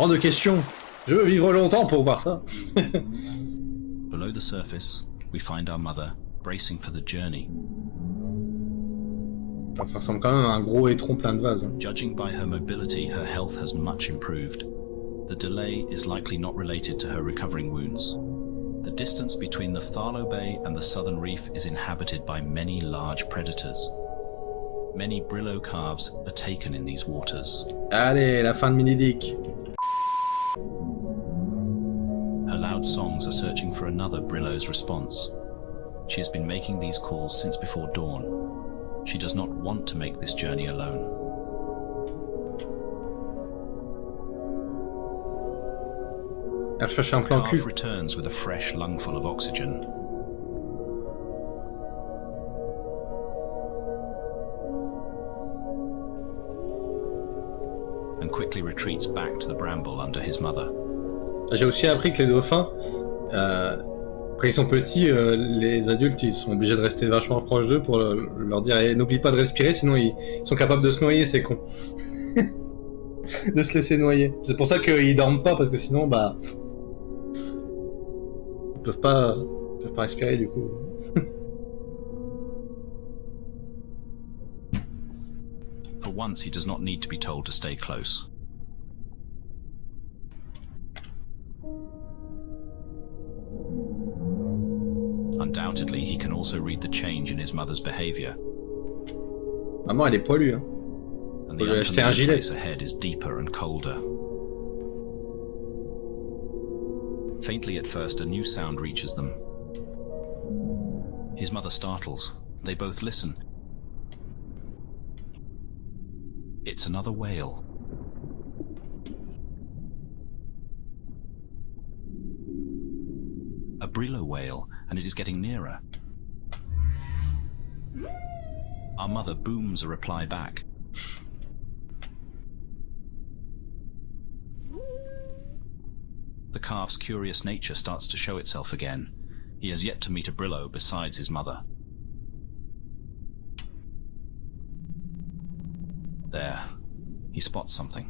Hors de question. Je veux vivre longtemps pour voir ça. Below the surface, we find our mother bracing for the journey. Ça ressemble quand même à un gros étron plein de vases. Hein. Judging by her mobility, her health has much improved. The delay is likely not related to her recovering wounds. The distance between the Tharlo Bay and the southern reef is inhabited by many large predators. Many brillo calves are taken in these waters. Allez, la fin de Mini-Dick. Her loud songs are searching for another brillo's response. She has been making these calls since before dawn. She does not want to make this journey alone. Elle cherche un plan The cul. calf returns with a fresh lungful of oxygen. And quickly retreats back to the bramble under his mother. J'ai aussi appris que les dauphins, quand ils sont petits, les adultes ils sont obligés de rester vachement proches d'eux pour leur dire eh, n'oublie pas de respirer, sinon ils sont capables de se noyer, c'est con. De se laisser noyer. C'est pour ça qu'ils dorment pas, parce que sinon, bah. Ils peuvent pas respirer du coup. For once, he does not need to be told to stay close. Undoubtedly, he can also read the change in his mother's behavior. Maman, elle est poilue, hein. And Faut the lui acheter un unfamiliar gilet. place ahead is deeper and colder. Faintly at first, a new sound reaches them. His mother startles. They both listen. It's another whale. A brillo whale, and it is getting nearer. Our mother booms a reply back. The calf's curious nature starts to show itself again. He has yet to meet a brillo besides his mother. There, he spots something.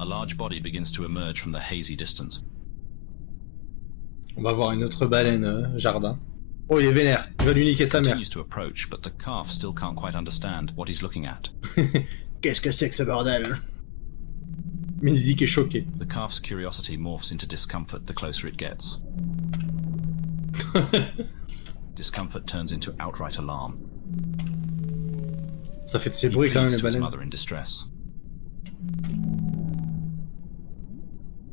A large body begins to emerge from the hazy distance. On va voir une autre baleine jardin. Oh, il est vénère. Il va lui niquer sa mère. Continues to approach, but the calf still can't quite understand what he's looking at. Qu'est-ce que c'est que ce bordel? Mini-Dick est choqué. The calf's curiosity morphs into discomfort the closer it gets. Discomfort turns into outright alarm. Ça fait de ces He bruits quand même pleads les to his baleines. mother in distress.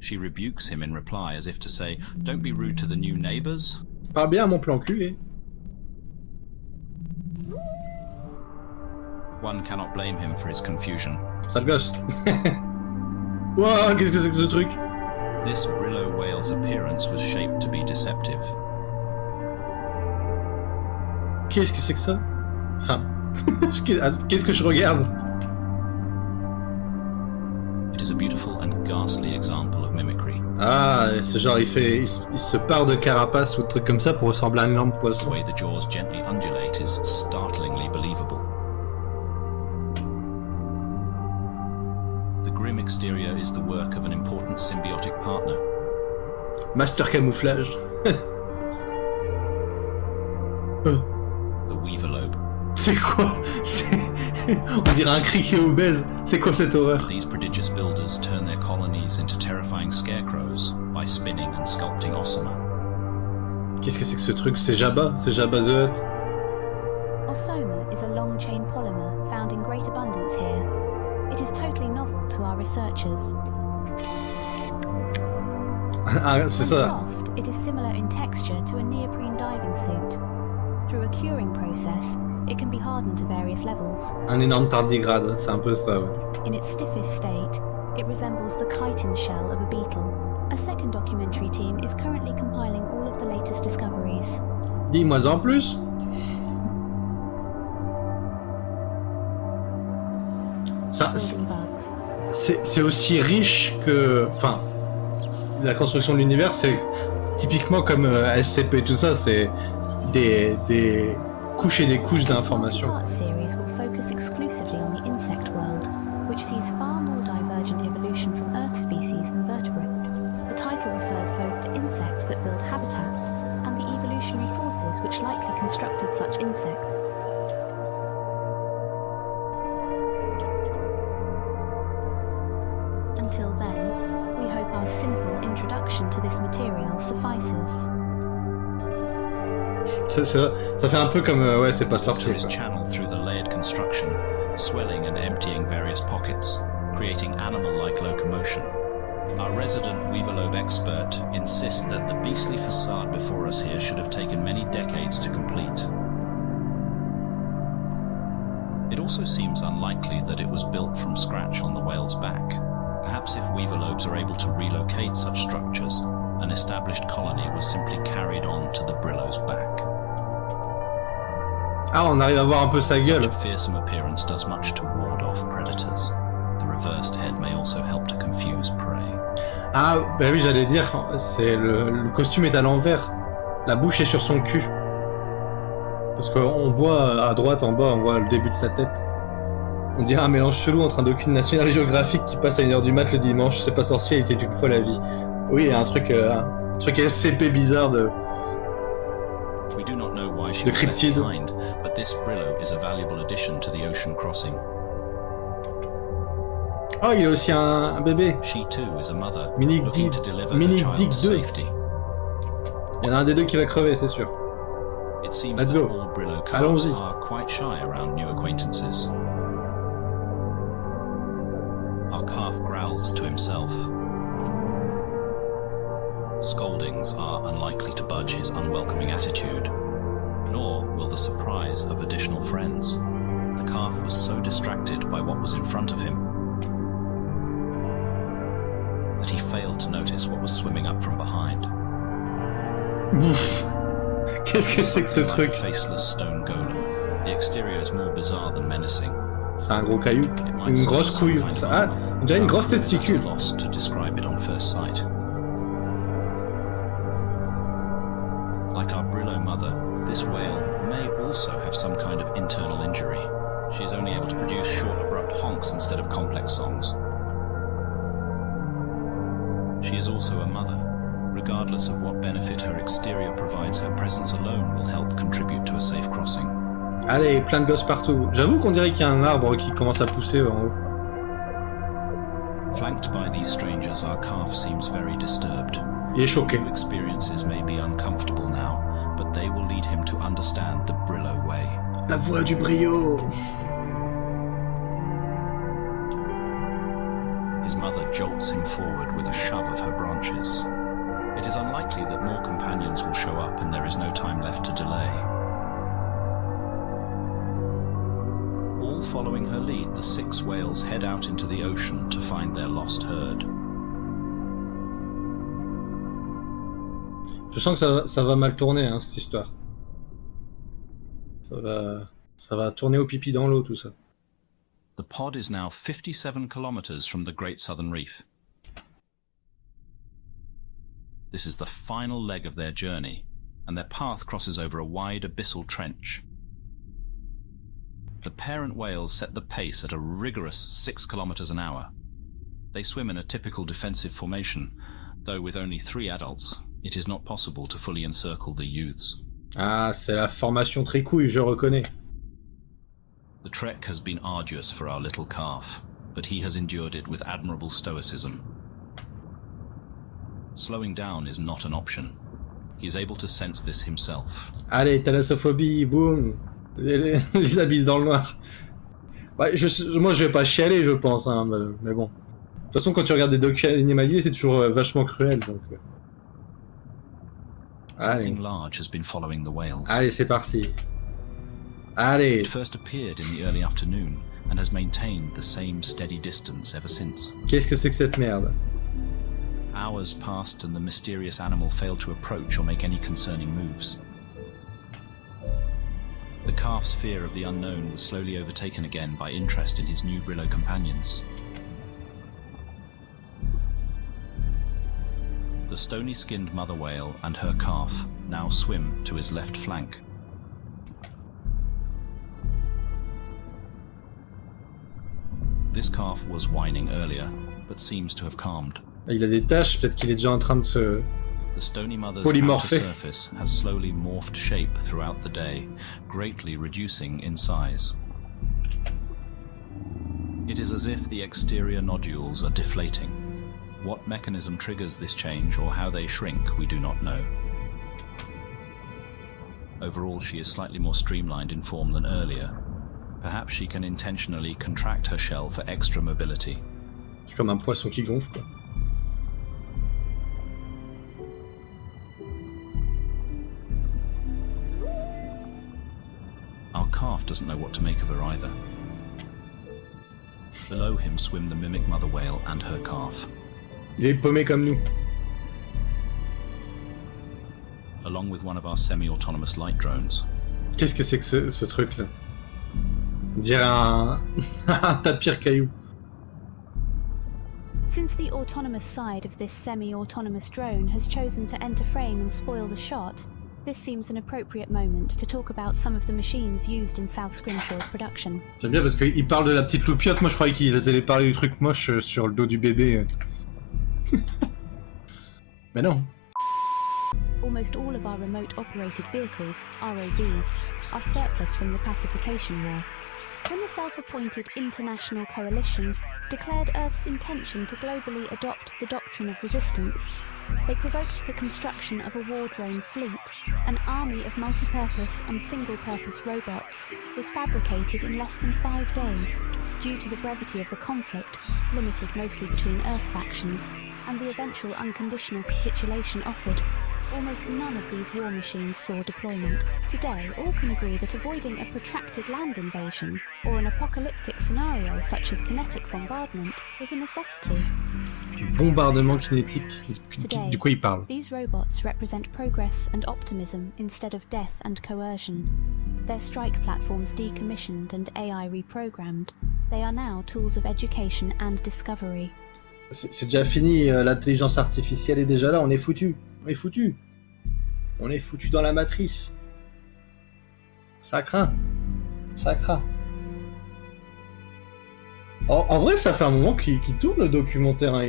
She rebukes him in reply as if to say, "Don't be rude to the new neighbors." Parle bien à mon plan cul, eh. One cannot blame him for his confusion. Sale gosse. Wouah, qu'est-ce que c'est que ce truc? This brillo whale's appearance was shaped to be deceptive. Qu'est-ce que c'est que ça? Ça. Qu'est-ce que je regarde? It is a beautiful and ghastly example of mimicry. Ah, c'est genre il se part de carapace ou de trucs comme ça pour ressembler à une lampe The poisson. way the jaws gently undulate is startlingly believable. The grim exterior is the work of an important symbiotic partner. Master camouflage. The weaverlobe. C'est quoi? On dirait un criquet obèse. C'est quoi cette horreur? These prodigious builders turn their colonies into terrifying scarecrows by spinning and sculpting ossamer. Qu'est-ce que c'est que ce truc? C'est Jabba the Hutt. Osoma is a long-chain polymer found in great abundance here. It is totally novel to our researchers. Ah, c'est When ça. soft, it is similar in texture to a neoprene diving suit. Through a curing process, it can be hardened to various levels. Un énorme tardigrade, c'est un peu ça, ouais. In its stiffest state, it resembles the chitin shell of a beetle. A second documentary team is currently compiling all of the latest discoveries. Dis-moi en plus. Ça, Building bugs. c'est aussi riche que... Enfin, la construction de l'univers, c'est typiquement comme SCP et tout ça, c'est des couches et des couches This d'informations. multi-part series will focus exclusively on the insect world. which sees far more divergent evolution from Earth species than vertebrates. The title refers both to insects that build habitats and the evolutionary forces which likely constructed such insects. Until then, we hope our simple introduction to this material suffices. Ça fait un peu comme ouais, c'est pas sorcier. Is channeled through the layered construction, swelling and emptying various pockets, creating animal-like locomotion. Our resident Weaverlobe expert insists that the beastly facade before us here should have taken many decades to complete. It also seems unlikely that it was built from scratch on the whale's back. Perhaps if Weaverlobes are able to relocate such structures, an established colony was simply carried on to the Brillo's back. Ah, on arrive à voir un peu sa gueule. Such a fearsome appearance does much to ward off predators. The reversed head may also help to confuse prey. Ah, bah oui, j'allais dire, c'est le costume est à l'envers. La bouche est sur son cul. Parce qu'on voit à droite, en bas, on voit le début de sa tête. On dirait un mélange chelou entre un docu de National Geographic qui passe à 1h du mat le dimanche. C'est pas sorcier, il était une fois la vie. Oui, il y a un truc SCP bizarre de cryptide. But this Brillo is a valuable addition to the ocean crossing. Oh, il a aussi un bébé. She too is a mother, Mini looking to deliver her Mini child Dick to 2. safety. Il y en a un des deux qui va crever, c'est sûr. It seems Let's that go. all Brillo calves Allons-y. are quite shy around new acquaintances. Our calf growls to himself. Scoldings are unlikely to budge his unwelcoming attitude, nor will the surprise of additional friends. The calf was so distracted by what was in front of him that he failed to notice what was swimming up from behind. Ouf. Qu'est-ce que c'est que ce truc? Like a faceless stone golem. The exterior is more bizarre than menacing. C'est un gros caillou, It might une serve grosse some couille. kind of Ah, armor, on dirait une but grosse I'm at a testicule. loss to describe it on first sight. Like our Brillo mother, this whale may also have some kind of internal injury. She is only able to produce short, abrupt honks instead of complex songs. She is also a mother. Regardless of what benefit her exterior provides, her presence alone will help contribute to a safe crossing. Allez, plein de gosses partout. J'avoue qu'on dirait qu'il y a un arbre qui commence à pousser en haut. Flanked by these strangers, our calf seems very disturbed. Il est choqué. New experiences may be uncomfortable now, but they will lead him to understand the Brillo way. La voix du brio. His mother jolts him forward with a shove of her branches. It is unlikely that more companions will show up and there is no time left to delay. All following her lead, the 6 whales head out into the ocean to find their lost herd. Je sens que ça va mal tourner, hein, cette histoire. Ça va tourner au pipi dans l'eau, tout ça. The pod is now 57 kilometers from the Great Southern Reef. This is the final leg of their journey, and their path crosses over a wide abyssal trench. The parent whales set the pace at a rigorous 6 kilometers an hour. They swim in a typical defensive formation, though with only 3 adults, it is not possible to fully encircle the youths. Ah, c'est la formation tricouille, je reconnais. The trek has been arduous for our little calf, but he has endured it with admirable stoicism. Slowing down is not an option. He is able to sense this himself. Allez, thalassophobie, boum. Les abysses dans le noir. Ouais, moi, je vais pas chialer, je pense, hein, mais bon. De toute façon, quand tu regardes des docs animaliers, c'est toujours vachement cruel, donc... Something large has been following the whales. Allez, c'est parti. Allez. It first appeared in the early afternoon and has maintained the same steady distance ever since. Qu'est-ce que c'est que cette merde? Hours passed and the mysterious animal failed to approach or make any concerning moves. The calf's fear of the unknown was slowly overtaken again by interest in his new Brillo companions. The stony-skinned mother whale and her calf now swim to his left flank. This calf was whining earlier, but seems to have calmed. Il a des taches, peut-être qu'il est déjà en train de se... The stony mother's polymorphé. outer surface has slowly morphed shape throughout the day, greatly reducing in size. It is as if the exterior nodules are deflating. What mechanism triggers this change or how they shrink, we do not know. Overall, she is slightly more streamlined in form than earlier. Perhaps she can intentionally contract her shell for extra mobility. C'est comme un poisson qui gonfle, quoi. Our calf doesn't know what to make of her either. Below him swim the mimic mother whale and her calf. Il est paumé comme nous. Along with one of our semi-autonomous light drones. Qu'est-ce que c'est que ce truc-là? On dirait un tapir caillou. Since the autonomous side of this semi-autonomous drone has chosen to enter frame and spoil the shot, this seems an appropriate moment to talk about some of the machines used in South Scrimshaw's production. J'aime bien parce qu'il parle de la petite loupiote, moi je croyais qu'ils allaient parler du truc moche sur le dos du bébé. Mais non. Almost all of our remote-operated vehicles, ROVs, are surplus from the pacification war. When the self-appointed International Coalition declared Earth's intention to globally adopt the doctrine of resistance, they provoked the construction of a war drone fleet. An army of multi-purpose and single-purpose robots was fabricated in less than 5 days. Due to the brevity of the conflict, limited mostly between Earth factions, and the eventual unconditional capitulation offered, almost none of these war machines saw deployment. Today, all can agree that avoiding a protracted land invasion, or an apocalyptic scenario such as kinetic bombardment, was a necessity. Bombardement kinétique. Today, Du coup, il parle. these robots represent progress and optimism instead of death and coercion. Their strike platforms decommissioned and AI reprogrammed, they are now tools of education and discovery. C'est déjà fini, l'intelligence artificielle est déjà là, on est foutu. On est foutu. On est foutu dans la matrice. Ça craint. Ça craint. En vrai, ça fait un moment qu'il tourne le documentaire hein,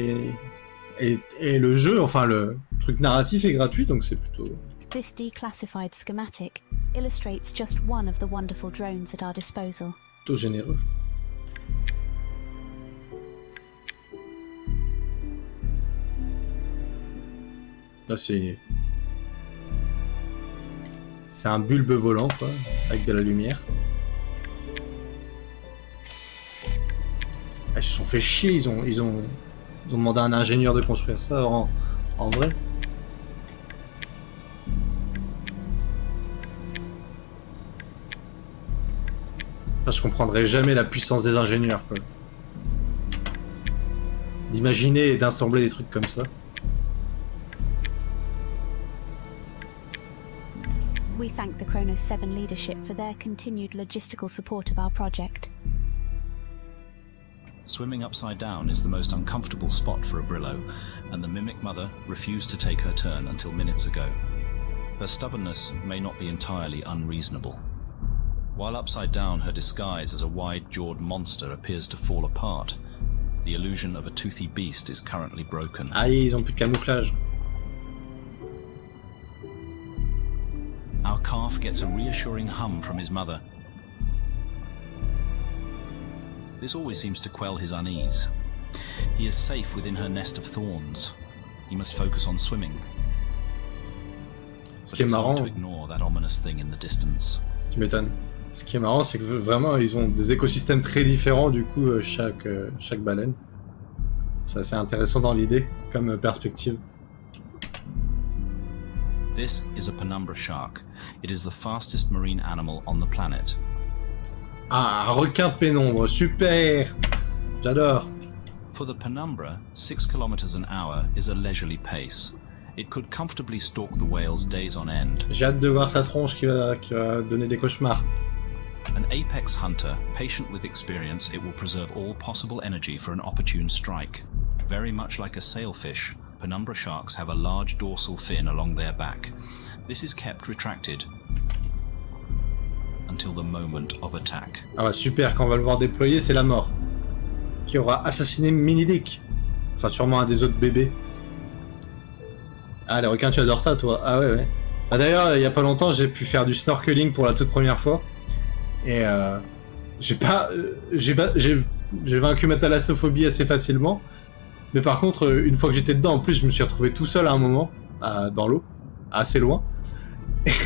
et le jeu, enfin le truc narratif est gratuit, donc c'est plutôt... This declassified schematic illustrates just one of the wonderful drones at our disposal. plutôt généreux. Là, c'est un bulbe volant, quoi, avec de la lumière. Ah, ils se sont fait chier, ils ont demandé à un ingénieur de construire ça en vrai. Enfin, je comprendrai jamais la puissance des ingénieurs, quoi. D'imaginer et d'assembler des trucs comme ça. We thank the Kronos 7 leadership for their continued logistical support of our project. Swimming upside down is the most uncomfortable spot for a Brillo, and the mimic mother refused to take her turn until minutes ago. Her stubbornness may not be entirely unreasonable. While upside down, her disguise as a wide-jawed monster appears to fall apart. The illusion of a toothy beast is currently broken. Ah, ils ont plus de camouflage. Our calf gets a reassuring hum from his mother. This always seems to quell his unease. He is safe within her nest of thorns. He must focus on swimming. Ce But qui est it's hard marrant, to ignore that ominous thing in the distance. tu m'étonnes. Ce qui est marrant, c'est que vraiment, ils ont des écosystèmes très différents, du coup, chaque baleine. C'est assez intéressant dans l'idée, comme perspective. This is a penumbra shark. It is the fastest marine animal on the planet. Ah, un requin pénombre, super! J'adore. For the penumbra, 6 kilometers an hour is a leisurely pace. It could comfortably stalk the whales days on end. J'ai hâte de voir sa tronche qui va donner des cauchemars. An apex hunter, patient with experience, it will preserve all possible energy for an opportune strike. Very much like a sailfish, penumbra sharks have a large dorsal fin along their back. This is kept retracted until the moment of attack. Ah ouais, super, quand on va le voir déployer, c'est la mort. qui aura assassiné Mini-Dick. Enfin, sûrement un des autres bébés. Ah, les requins, tu adores ça, toi? Ah ouais, ouais. Bah, d'ailleurs, il y a pas longtemps, j'ai pu faire du snorkeling pour la toute première fois. Et j'ai vaincu ma thalassophobie assez facilement. Mais par contre, une fois que j'étais dedans, en plus, je me suis retrouvé tout seul à un moment, dans l'eau, assez loin.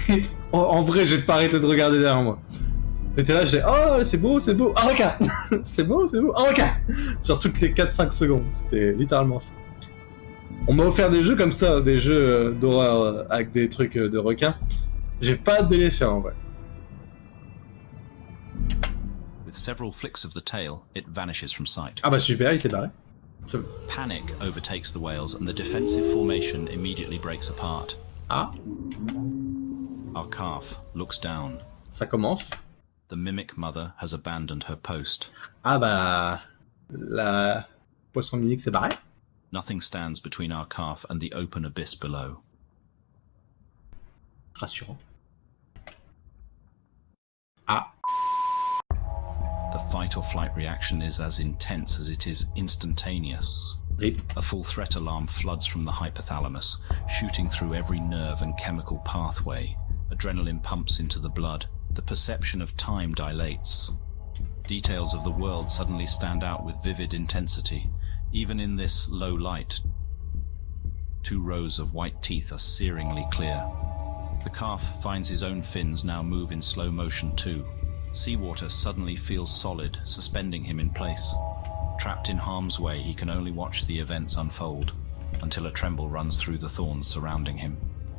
Et en vrai, j'ai pas arrêté de regarder derrière moi. J'étais là, j'ai oh, c'est beau, un requin. C'est beau, un requin. Genre toutes les 4-5 secondes, c'était littéralement ça. On m'a offert des jeux comme ça, des jeux d'horreur avec des trucs de requins. J'ai pas hâte de les faire en vrai. With several flicks of the tail, it vanishes from sight. Ah bah super, il s'est barré. Panic overtakes the whales and the defensive formation immediately breaks apart. Ah. Our calf looks down. Ça commence. The mimic mother has abandoned her post. Ah bah... La poisson mimique s'est barré. Nothing stands between our calf and the open abyss below. Rassurant. Ah. The fight or flight reaction is as intense as it is instantaneous. Rip. A full threat alarm floods from the hypothalamus, shooting through every nerve and chemical pathway. Adrenaline pumps into the blood. The perception of time dilates. Details of the world suddenly stand out with vivid intensity, even in this low light. 2 rows of white teeth are searingly clear. The calf finds his own fins now move in slow motion too. Seawater suddenly feels solid, suspending him in place. Trapped in harm's way, he can only watch the events unfold, until a tremble runs through the thorns surrounding him.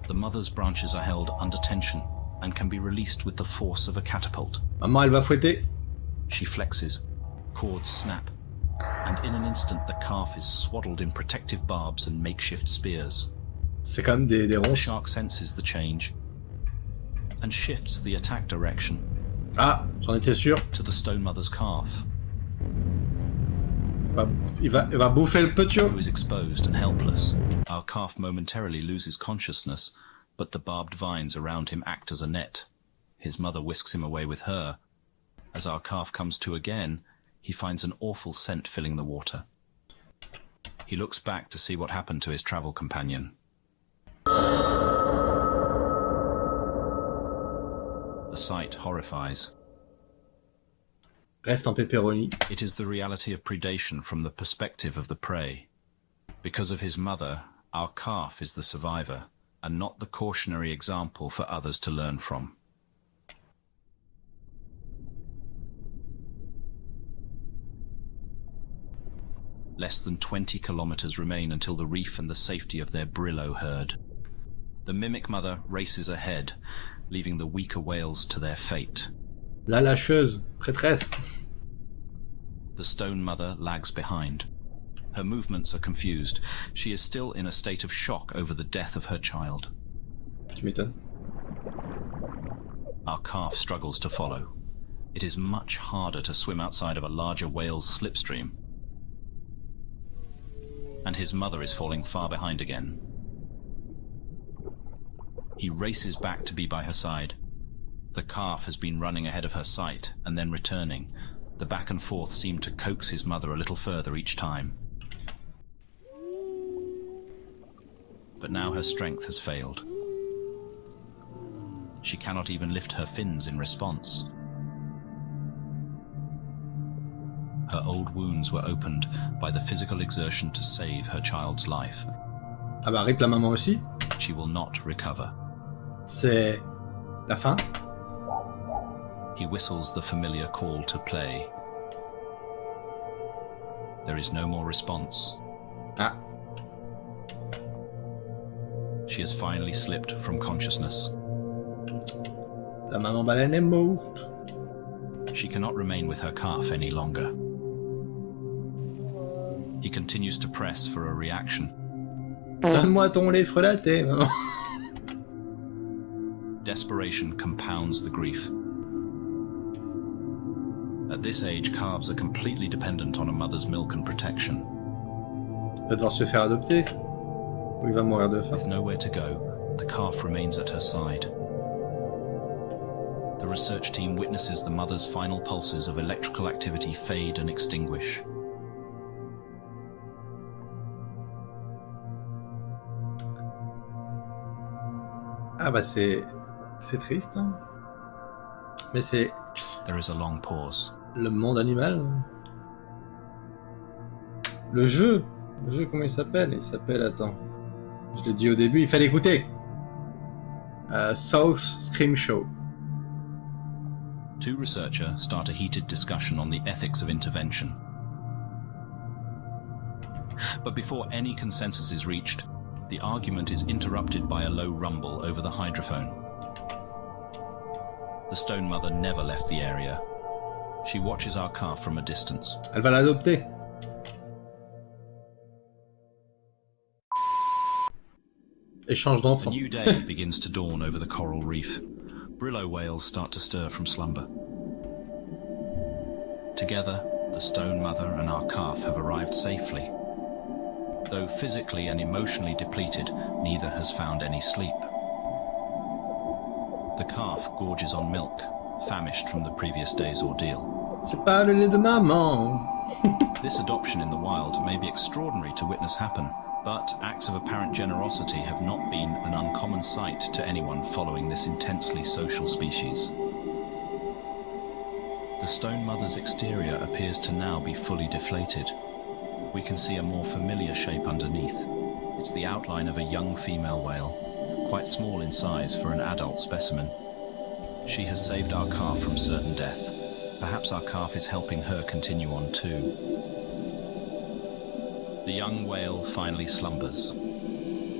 The mother's branches are held under tension, and can be released with the force of a catapult. Maman, elle va fouetter. She flexes. Cords snap. And in an instant, the calf is swaddled in protective barbs and makeshift spears. C'est quand même des The ronces. shark senses the change and shifts the attack direction Ah, j'en étais sûr. to the stone mother's calf, Il va bouffer le petio. who is exposed and helpless. Our calf momentarily loses consciousness, but the barbed vines around him act as a net. His mother whisks him away with her. As our calf comes to again, he finds an awful scent filling the water. He looks back to see what happened to his travel companion. The sight horrifies. Reste en pepperoni. It is the reality of predation from the perspective of the prey. Because of his mother, our calf is the survivor, and not the cautionary example for others to learn from. Less than 20 kilometers remain until the reef and the safety of their Brillo herd. The mimic mother races ahead, leaving the weaker whales to their fate. La lâcheuse, prêtresse. The stone mother lags behind. Her movements are confused. She is still in a state of shock over the death of her child. Tu m'étonnes. Our calf struggles to follow. It is much harder to swim outside of a larger whale's slipstream. And his mother is falling far behind again. He races back to be by her side. The calf has been running ahead of her sight and then returning. The back and forth seem to coax his mother a little further each time. But now her strength has failed. She cannot even lift her fins in response. Her old wounds were opened by the physical exertion to save her child's life. Ah bah rip la maman aussi. She will not recover. C'est la fin. He whistles the familiar call to play. There is no more response. Ah. She has finally slipped from consciousness. La maman baleine est morte. She cannot remain with her calf any longer. He continues to press for a reaction. Donne-moi ton lait frelaté, maman. Desperation compounds the grief. At this age, calves are completely dependent on a mother's milk and protection. Il va devoir se faire adopter. Ou il va mourir de faim. With nowhere to go, the calf remains at her side. The research team witnesses the mother's final pulses of electrical activity fade and extinguish. Ah bah c'est triste, hein. Mais c'est There is a long pause. le monde animal. Le jeu, comment il s'appelle? Il s'appelle, attends, je l'ai dit au début, il fallait écouter. South Scrimshaw. Two researchers start a heated discussion on the ethics of intervention. But before any consensus is reached, the argument is interrupted by a low rumble over the hydrophone. The stone mother never left the area. She watches our calf from a distance. Elle va l'adopter. Échange A d'enfants. new day begins to dawn over the coral reef. Brillo whales start to stir from slumber. Together, the stone mother and our calf have arrived safely. Though physically and emotionally depleted, neither has found any sleep. The calf gorges on milk, famished from the previous day's ordeal. C'est pas le lait de maman. This adoption in the wild may be extraordinary to witness happen, but acts of apparent generosity have not been an uncommon sight to anyone following this intensely social species. The stone mother's exterior appears to now be fully deflated. We can see a more familiar shape underneath. It's the outline of a young female whale, quite small in size for an adult specimen. She has saved our calf from certain death. Perhaps our calf is helping her continue on too. The young whale finally slumbers.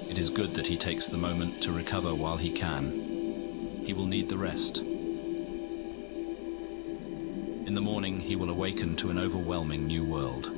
It is good that he takes the moment to recover while he can. He will need the rest. In the morning, he will awaken to an overwhelming new world.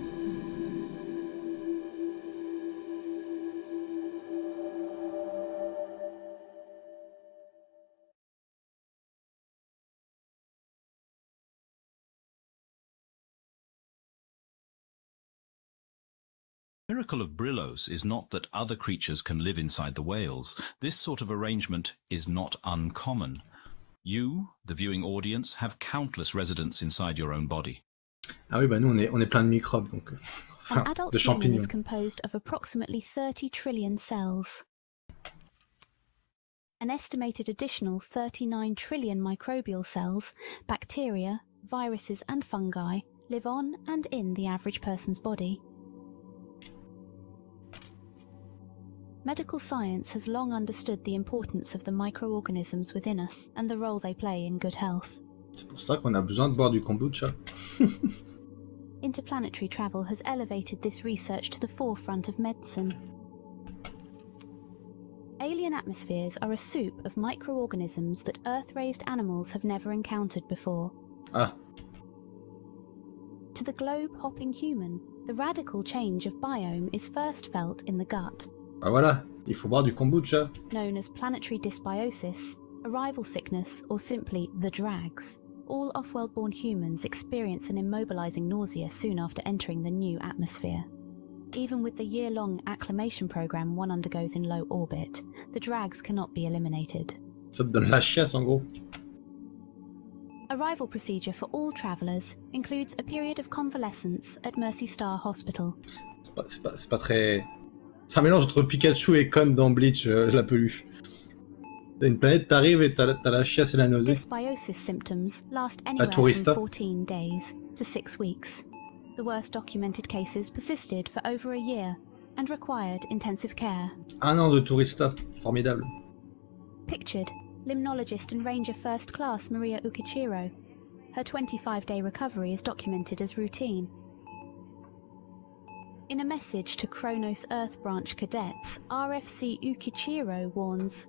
The miracle of Brillos is not that other creatures can live inside the whales. This sort of arrangement is not uncommon. You, the viewing audience, have countless residents inside your own body. Ah oui, bah nous on est plein de microbes, donc enfin, An adult de human champignons. is composed of approximately 30 trillion cells. An estimated additional 39 trillion microbial cells, bacteria, viruses and fungi live on and in the average person's body. Medical science has long understood the importance of the microorganisms within us and the role they play in good health. C'est pour ça qu'on a besoin de boire du kombucha. Interplanetary travel has elevated this research to the forefront of medicine. Alien atmospheres are a soup of microorganisms that Earth-raised animals have never encountered before. Ah, To the globe-hopping human, the radical change of biome is first felt in the gut. bah voilà, il faut boire du kombucha. Known as planetary dysbiosis, arrival sickness, or simply the drags, all off-world-born humans experience an immobilizing nausea soon after entering the new atmosphere. Even with the year-long acclimation program one undergoes in low orbit, the drags cannot be eliminated. Ça te donne la chiasse en gros. Arrival procedure for all travellers includes a period of convalescence at Mercy Star Hospital. C'est pas très... C'est un mélange entre Pikachu et Con dans Bleach, la peluche. T'as une planète, t'arrives et t'as la chiasse et la nausée. Dysbiosis symptoms last anywhere from tourista. 14 days to 6 weeks. The worst documented cases persisted for over a year and required intensive care. Un an de tourista, formidable. Pictured, limnologist and ranger first class Maria Ukichiro. Her 25-day recovery is documented as routine. In a message to Kronos Earth Branch cadets, RFC Ukichiro warns,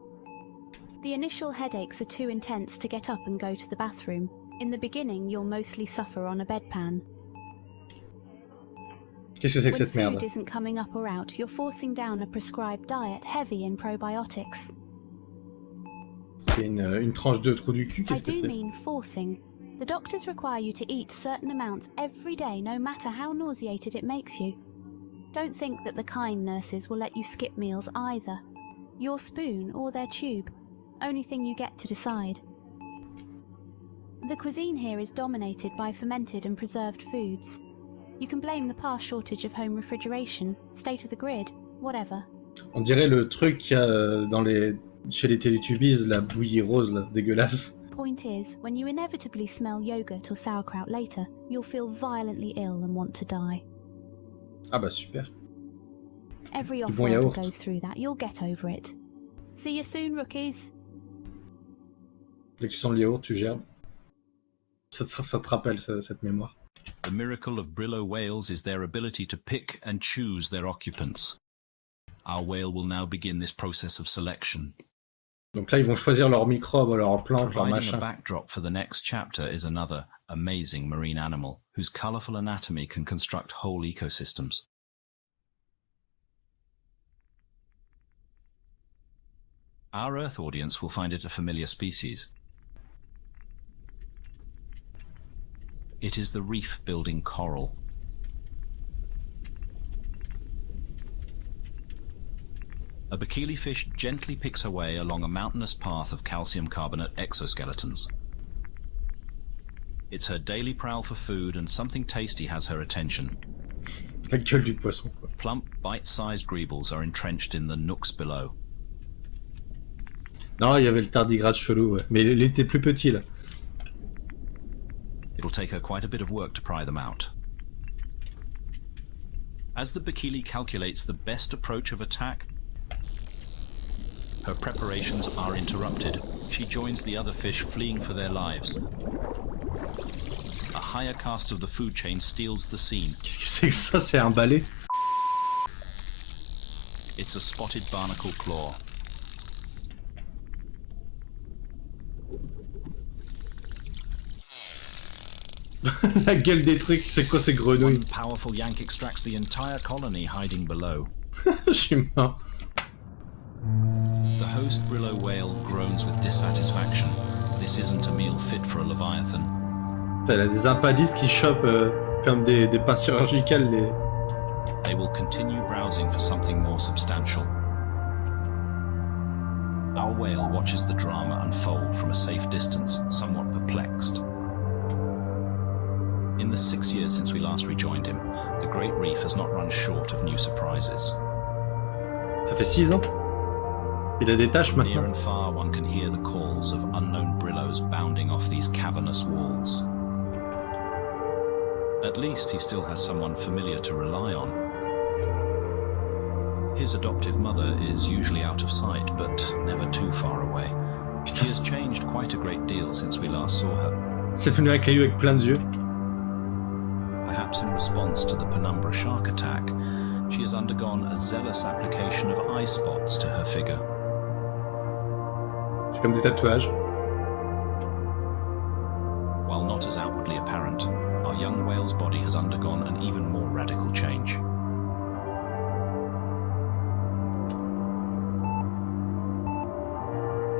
"The initial headaches are too intense to get up and go to the bathroom. In the beginning, you'll mostly suffer on a bedpan. Qu'est-ce que c'est que When cette merde? food isn't coming up or out, you're forcing down a prescribed diet heavy in probiotics." C'est une tranche de trou du cul, I qu'est-ce que do c'est? mean forcing. The doctors require you to eat certain amounts every day, no matter how nauseated it makes you. Don't think that the kind nurses will let you skip meals either. Your spoon or their tube. Only thing you get to decide. The cuisine here is dominated by fermented and preserved foods. You can blame the past shortage of home refrigeration, state of the grid, whatever. On dirait le truc qu'il y a dans chez les Teletubbies, la bouillie rose, là, dégueulasse. Point is, when you inevitably smell yogurt or sauerkraut later, you'll feel violently ill and want to die. Ah bah super. Every Du bon off-worlder yaourt. goes through that. You'll get over it. See you soon, rookies. Dès que tu sens le yaourt, tu gerbes. Ça te rappelle cette mémoire. The miracle of Brillo whales is their ability to pick and choose their occupants. Our whale will now begin this process of selection. Donc là, ils vont choisir leurs microbes, leurs plantes, leurs Providing a machins. backdrop for the next chapter is another amazing marine animal whose colourful anatomy can construct whole ecosystems. Our Earth audience will find it a familiar species. It is the reef-building coral. A bikini fish gently picks her way along a mountainous path of calcium carbonate exoskeletons. It's her daily prowl for food, and something tasty has her attention. La gueule du poisson, quoi. Plump, bite-sized greebles are entrenched in the nooks below. Non, il y avait le tardigrade chelou, ouais. Mais il était plus petit, là. It'll take her quite a bit of work to pry them out. As the bikini calculates the best approach of attack, her preparations are interrupted. She joins the other fish fleeing for their lives. A higher caste of the food chain steals the scene. Qu'est-ce que c'est que ça? C'est un balai? It's a spotted barnacle claw. La gueule des trucs, c'est quoi ces grenouilles? One powerful yank extracts the entire colony hiding below. Je suis mort. The host Brillo whale groans with dissatisfaction. This isn't a meal fit for a leviathan. Elle a des impadices qui chopent comme des pinces chirurgicales les... They will continue browsing for something more substantial. Our whale watches the drama unfold from a safe distance, somewhat perplexed. In the 6 years since we last rejoined him, the Great Reef has not run short of new surprises. Ça fait 6 ans. Il a des tâches From near maintenant. and far, one can hear the calls of unknown brillos bounding off these cavernous walls. At least he still has someone familiar to rely on. His adoptive mother is usually out of sight, but never too far away. She Putain, has changed quite a great deal since we last saw her. c'est devenu un caillou avec plein de yeux. Perhaps in response to the penumbra shark attack, she has undergone a zealous application of eye spots to her figure. C'est comme des tatouages. While not as outwardly apparent, our young whale's body has undergone an even more radical change.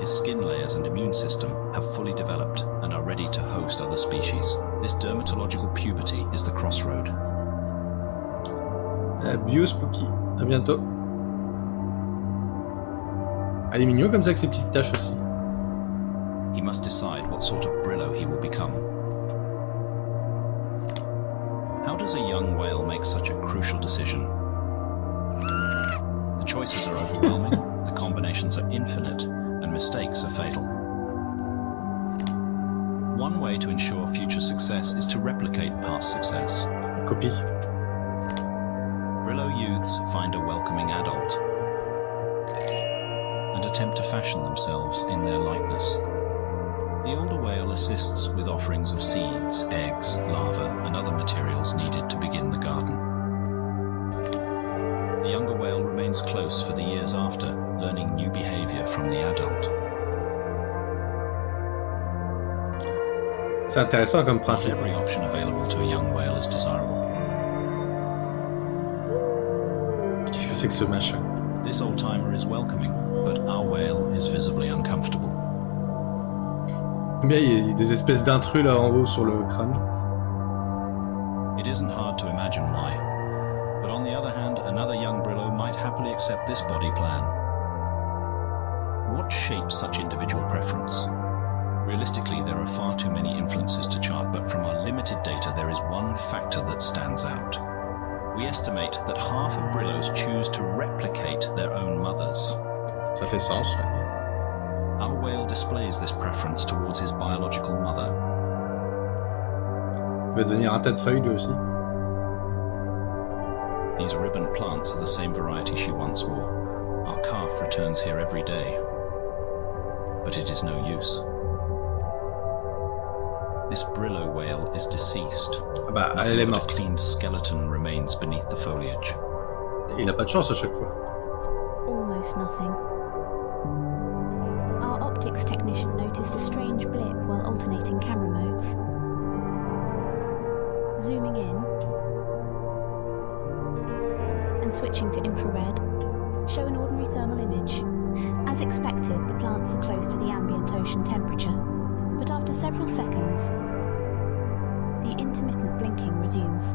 His skin layers and immune system have fully developed and are ready to host other species. This dermatological puberty is the crossroad. Bio Spooky. À bientôt. Elle est mignon comme ça avec ses petites taches aussi. He must decide what sort of Brillo he will become. How does a young whale make such a crucial decision? The choices are overwhelming, the combinations are infinite, and mistakes are fatal. One way to ensure future success is to replicate past success. Copie. Brillo youths find a welcoming adult and attempt to fashion themselves in their likeness. The older whale assists with offerings of seeds, eggs, larvae, and other materials needed to begin the garden. The younger whale remains close for the years after, learning new behavior from the adult. C'est intéressant comme Not principe. every option available to a young whale is desirable. Qu'est-ce que c'est que ce machin? This old-timer is welcoming, but our whale is visibly uncomfortable. Mais il y a des espèces d'intrus là en haut sur le crâne. It isn't hard to imagine why. But on the other hand, another young Brillo might happily accept this body plan. What shapes such individual preference? Realistically, there are far too many influences to chart, but from our limited data, there is one factor that stands out. We estimate that half of Brillos choose to replicate their own mothers. Ça fait sens. Ouais. Our whale displays this preference towards his biological mother. Il va devenir un tête-feuille lui aussi. These ribbon plants are the same variety she once wore. Our calf returns here every day, but it is no use. This brillo whale is deceased. Ah bah, elle Nothing est but a morte. cleaned skeleton remains beneath the foliage. Il a pas de chance à chaque fois. Almost nothing. Our optics technician noticed a strange blip while alternating camera modes. Zooming in and switching to infrared, show an ordinary thermal image. As expected, the plants are close to the ambient ocean temperature, but after several seconds, the intermittent blinking resumes.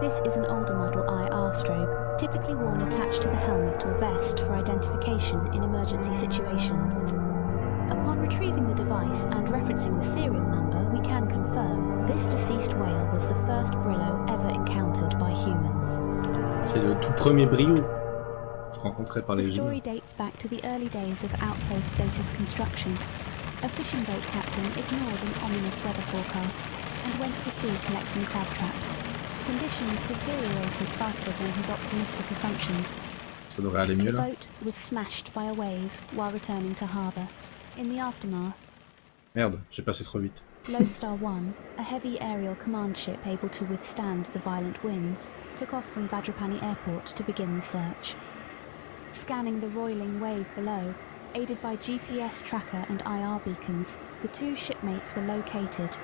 This is an older model IR strobe, typically worn attached to the helmet or vest for identification in emergency situations. Upon retrieving the device and referencing the serial number, we can confirm this deceased whale was the first brillo ever encountered by humans. C'est le tout premier brio rencontré par The les story humains. dates back to the early days of Outpost Zeta's construction. A fishing boat captain ignored an ominous weather forecast and went to sea collecting crab traps. Conditions deteriorated faster than his optimistic assumptions. Ça devrait aller mieux The là. boat was smashed by a wave while returning to harbour. In the aftermath, Merde, j'ai passé trop vite. Lodestar 1, a heavy aerial command ship able to withstand the violent winds, took off from Vajrapani Airport to begin the search. Scanning the roiling wave below, aided by GPS tracker and IR beacons, the two shipmates were located.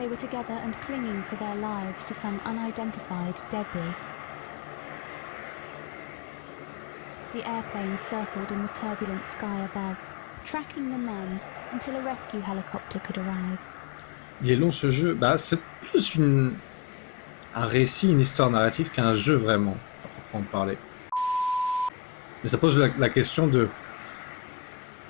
They were together and clinging for their lives to some unidentified debris. The airplane circled in the turbulent sky above, tracking the men until a rescue helicopter could arrive. Il est long ce jeu. Bah, c'est plus un récit, une histoire narrative qu'un jeu vraiment, à proprement parler. Mais ça pose la question de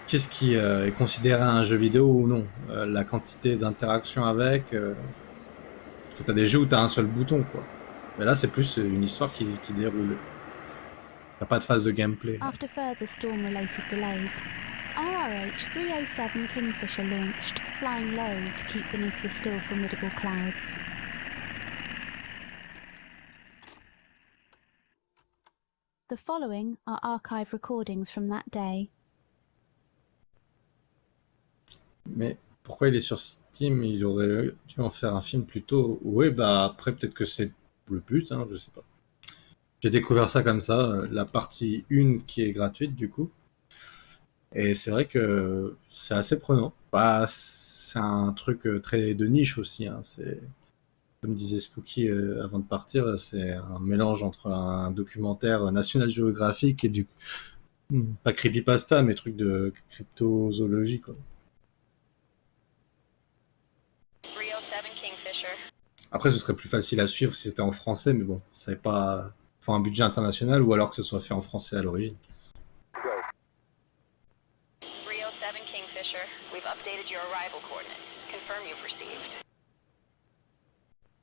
qu'est-ce qui est considéré un jeu vidéo ou non. La quantité d'interaction avec. Parce que t'as des jeux où t'as un seul bouton, quoi. Mais là, c'est plus une histoire qui déroule. T'as pas de phase de gameplay. After further storm-related delays, RRH 307 Kingfisher launched, flying low to keep beneath the still formidable clouds. The following are archive recordings from that day. Mais pourquoi il est sur Steam? Il aurait dû en faire un film plus tôt. Oui, bah après, peut-être que c'est le but, hein, je sais pas. J'ai découvert ça comme ça, la partie 1 qui est gratuite du coup. Et c'est vrai que c'est assez prenant. Bah, c'est un truc très de niche aussi, hein. C'est, comme disait Spooky avant de partir, c'est un mélange entre un documentaire National Geographic et du... Pas creepypasta, mais truc de cryptozoologie, quoi. 307 Kingfisher. Après, ce serait plus facile à suivre si c'était en français, mais bon, c'est pas... Faut un budget international ou alors que ce soit fait en français à l'origine. 307 Kingfisher, we've updated your arrival coordinates. Confirm you've received.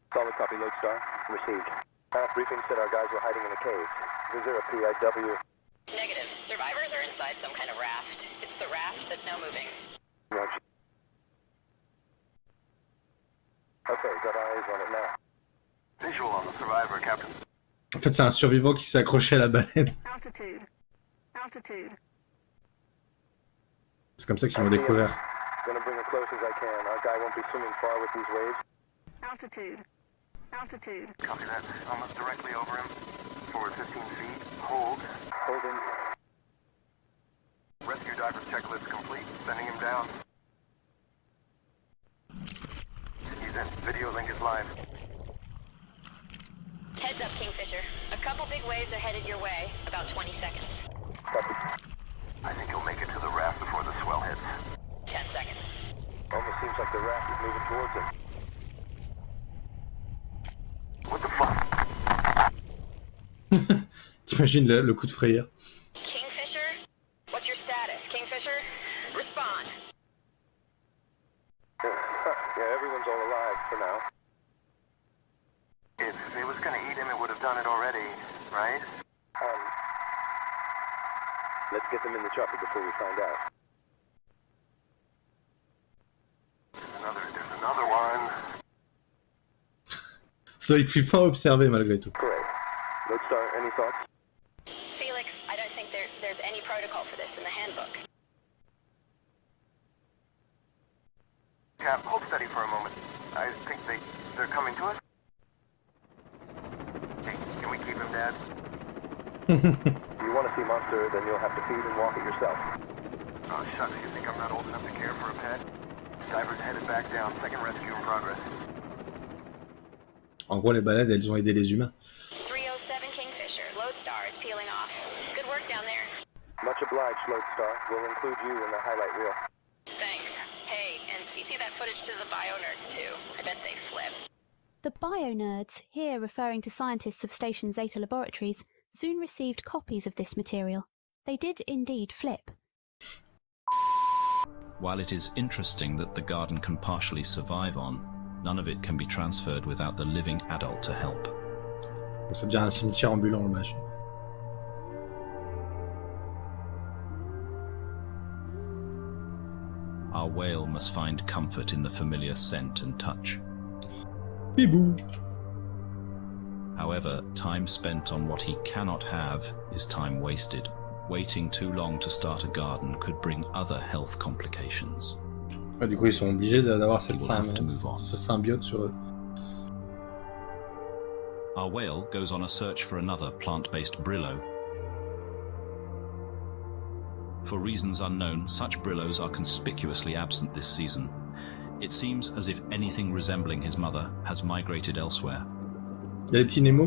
Solid copy, Lodestar. Received. Briefing said our guys were hiding in a cave. Is there a PIW? Negative. Survivors are inside some kind of raft. It's the raft that's now moving. Roger. Okay, got eyes on it now. Visual on the survivor, Captain. En fait, c'est un survivant qui s'est accroché à la baleine. Altitude. Altitude. C'est comme ça qu'ils l'ont découvert. Gonna bring it close as I can. Our guy won't be swimming far with these waves. Altitude. Altitude. Copy that. Almost directly over him. Forward 15 feet. Hold. Holding. Rescue diver checklist complete. Sending him down. He's in. Video link is live. Heads up, Kingfisher. A couple big waves are headed your way. About 20 seconds. Copy. I think he'll make it to the raft before the swell hits. 10 seconds. Almost seems like the raft is moving towards him. What the fuck? T'imagines le coup de frayeur. Kingfisher? What's your status, Kingfisher? Respond. Yeah, everyone's all alive for now. If it was gonna eat him, it would have done it already, right? Let's get them in the chopper before we find out. There's another one. Ça doit être flippant à observer malgré tout. Great. Lodestar, any thoughts? Felix, I don't think there's any protocol for this in the handbook. Cap, hold steady for a moment. I think they're coming to us. Hey, can we keep him, Dad? If you want to see Monster, then you'll have to feed and walk it yourself. Oh, shucks, you think I'm not old enough to care for a pet? Divers headed back down, second rescue in progress. En gros, les baleines, elles ont aidé les humains. 307 Kingfisher, Lodestar is peeling off. Good work down there. Much obliged, Lodestar. We'll include you in the highlight reel. Thanks. Hey, and see that footage to the bio-nerds too. I bet they flip. The bio-nerds, here referring to scientists of Station Zeta Laboratories, soon received copies of this material. They did indeed flip. While it is interesting that the garden can partially survive on, none of it can be transferred without the living adult to help. Donc ça devient un cimetière ambulant, le machin. Our whale must find comfort in the familiar scent and touch. Bibou. However, time spent on what he cannot have is time wasted. Waiting too long to start a garden could bring other health complications. Ouais, du coup, ils sont obligés d'avoir cette He will have to move on. ce symbiote sur eux. Our whale goes on a search for another plant-based brillo. For reasons unknown, such brillos are conspicuously absent this season. It seems as if anything resembling his mother has migrated elsewhere. Il y a des petits Nemo.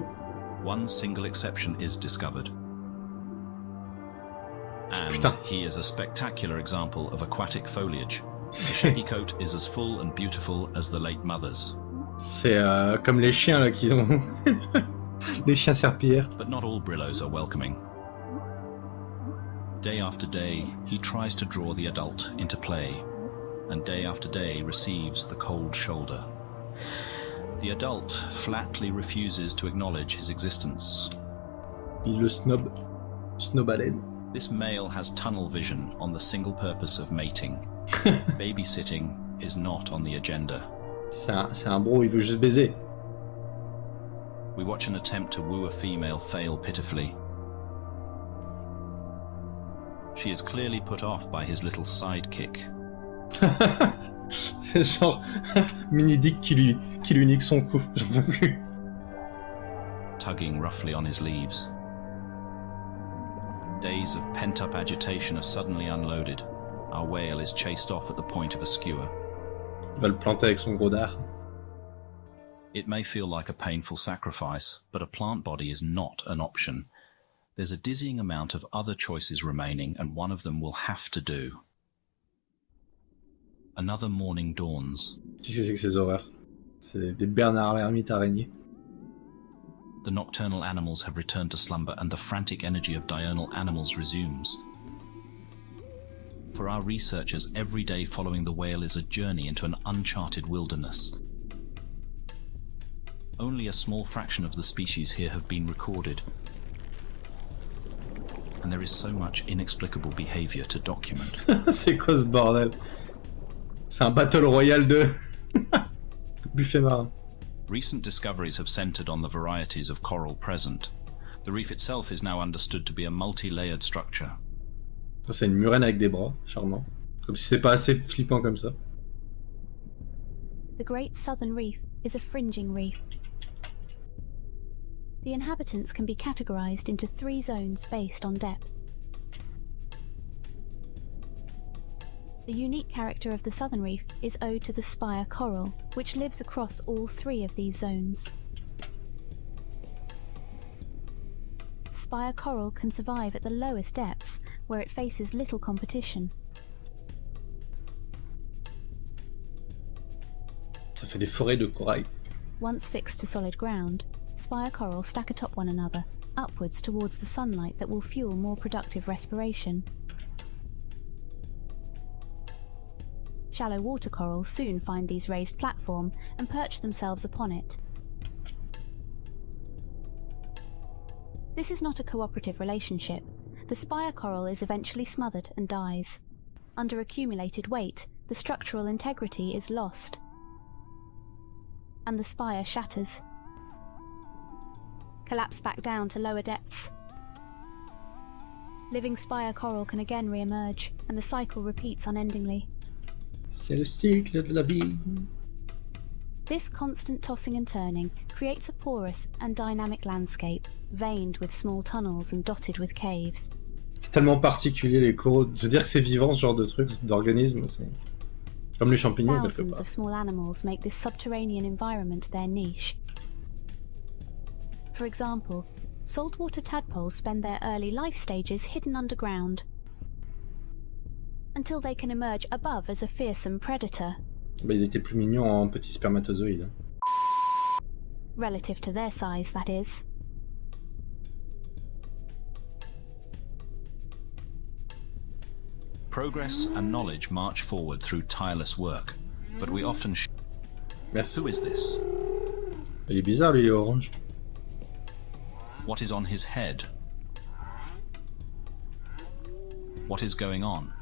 One single exception is discovered. And Putain. he is a spectacular example of aquatic foliage. The C'est shaggy coat is as full and beautiful as the late mother's. Comme les chiens là qu'ils ont. Les chiens serpillères. But not all brillos are welcoming. Day after day, he tries to draw the adult into play, and day after day receives the cold shoulder. The adult flatly refuses to acknowledge his existence. Il le snob. Snobaleine. This male has tunnel vision on the single purpose of mating. Babysitting is not on the agenda. C'est un bro, il veut juste baiser. We watch an attempt to woo a female fail pitifully. She is clearly put off by his little sidekick. C'est genre Mini-Dick qui lui nique son coup. J'en peux plus. Tugging roughly on his leaves. Days of pent-up agitation are suddenly unloaded. Our whale is chased off at the point of a skewer. Il va le planter avec son gros dard. It may feel like a painful sacrifice, but a plant body is not an option. There's a dizzying amount of other choices remaining, and one of them will have to do. Another morning dawns. Qu'est-ce que c'est que ces horreurs? C'est des Bernard l'ermite araignées. The nocturnal animals have returned to slumber, and the frantic energy of diurnal animals resumes. For our researchers, every day following the whale is a journey into an uncharted wilderness. Only a small fraction of the species here have been recorded, and there is so much inexplicable behavior to document. C'est quoi ce bordel? C'est un battle royal de buffet marin. Recent discoveries have centered on the varieties of coral present. The reef itself is now understood to be a multi-layered structure. Ça, c'est une murène avec des bras, charmant. Comme si c'était pas assez flippant comme ça. The Great Southern Reef is a fringing reef. The inhabitants can be categorized into 3 zones based on depth. The unique character of the southern reef is owed to the spire coral, which lives across all 3 of these zones. Spire coral can survive at the lowest depths, where it faces little competition. Ça fait des forêts de corail. Once fixed to solid ground, spire coral stack atop one another, upwards towards the sunlight that will fuel more productive respiration. Shallow water corals soon find these raised platform and perch themselves upon it. This is not a cooperative relationship. the spire coral is eventually smothered and dies. Under accumulated weight, the structural integrity is lost, and the spire shatters. Collapse back down to lower depths. Living spire coral can again re-emerge, and the cycle repeats unendingly. C'est le cycle de la vie. This constant tossing and turning creates a porous and dynamic landscape, veined with small tunnels and dotted with caves. C'est tellement particulier les coraux. Se dire que c'est vivant ce genre de truc, d'organisme, c'est comme les champignons quelque Thousands part. of small animals make this subterranean environment their niche. For example, saltwater tadpoles spend their early life stages hidden underground, until they can emerge above as a fearsome predator. Bah, ils étaient plus mignons en petits spermatozoïdes. Relative to their size, that is. Progress and knowledge march forward through tireless work, but we often Merci. Who is this? Il est bizarre lui, il est orange. What is on his head? What is going on?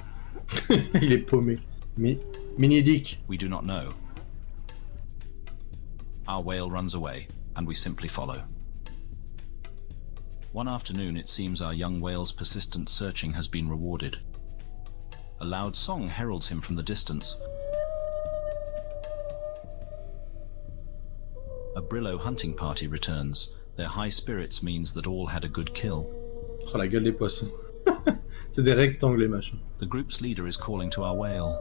Il est paumé. Mini-Dick. We do not know. Our whale runs away, and we simply follow. One afternoon, it seems our young whale's persistent searching has been rewarded. A loud song heralds him from the distance. A Brillo hunting party returns. Their high spirits means that all had a good kill. Oh la gueule des poissons. C'est des rectangles les machins. The group's leader is calling to our whale.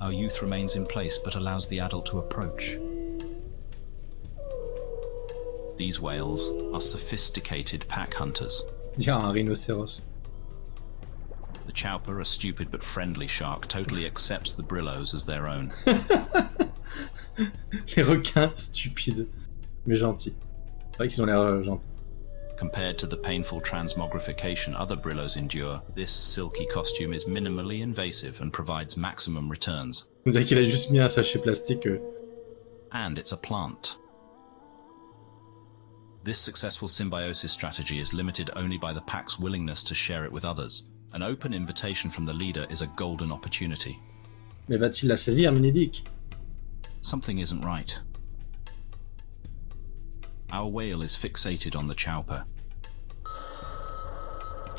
Our youth remains in place but allows the adult to approach. These whales are sophisticated pack hunters. Dire un rhinocéros. The chowper, a stupid but friendly shark, totally accepts the Brillos as their own. Les requins stupides, mais gentils. C'est vrai qu'ils ont l'air gentils. Compared to the painful transmogrification other Brillos endure, this silky costume is minimally invasive and provides maximum returns. On dirait qu'il a juste mis un sachet plastique. And it's a plant. This successful symbiosis strategy is limited only by the pack's willingness to share it with others. An open invitation from the leader is a golden opportunity. Mais va-t-il la saisir, Mini-Dick? Something isn't right. Our whale is fixated on the chowper.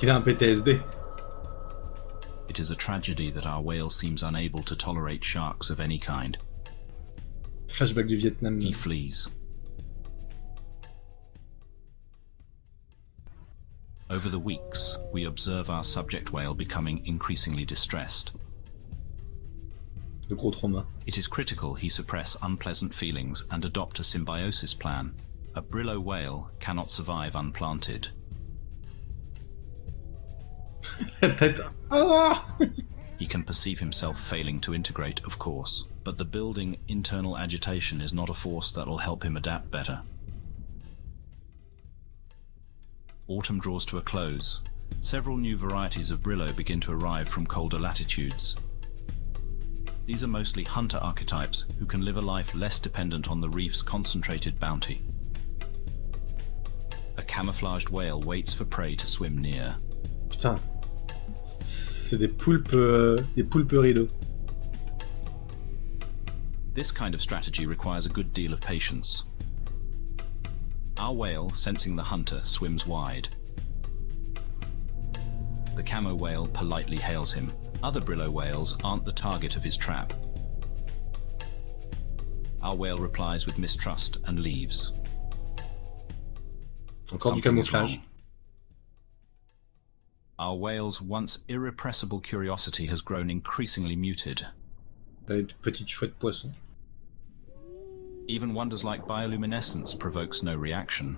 Il a un PTSD. It is a tragedy that our whale seems unable to tolerate sharks of any kind. Flashback du Vietnam. He flees. Over the weeks, we observe our subject whale becoming increasingly distressed. De gros trauma. It is critical he suppress unpleasant feelings and adopt a symbiosis plan. A Brillo whale cannot survive unplanted. La tête. Ah! He can perceive himself failing to integrate, of course, but the building internal agitation is not a force that will help him adapt better. Autumn draws to a close. Several new varieties of Brillo begin to arrive from colder latitudes. These are mostly hunter archetypes who can live a life less dependent on the reef's concentrated bounty. A camouflaged whale waits for prey to swim near. Putain. C'est des poulpes rideaux. This kind of strategy requires a good deal of patience. Our whale, sensing the hunter, swims wide. The camo whale politely hails him. Other Brillo whales aren't the target of his trap. Our whale replies with mistrust and leaves. Encore du Something is camouflage. wrong. Our whale's once irrepressible curiosity has grown increasingly muted. Petite chouette poisson. Even wonders like bioluminescence provokes no reaction.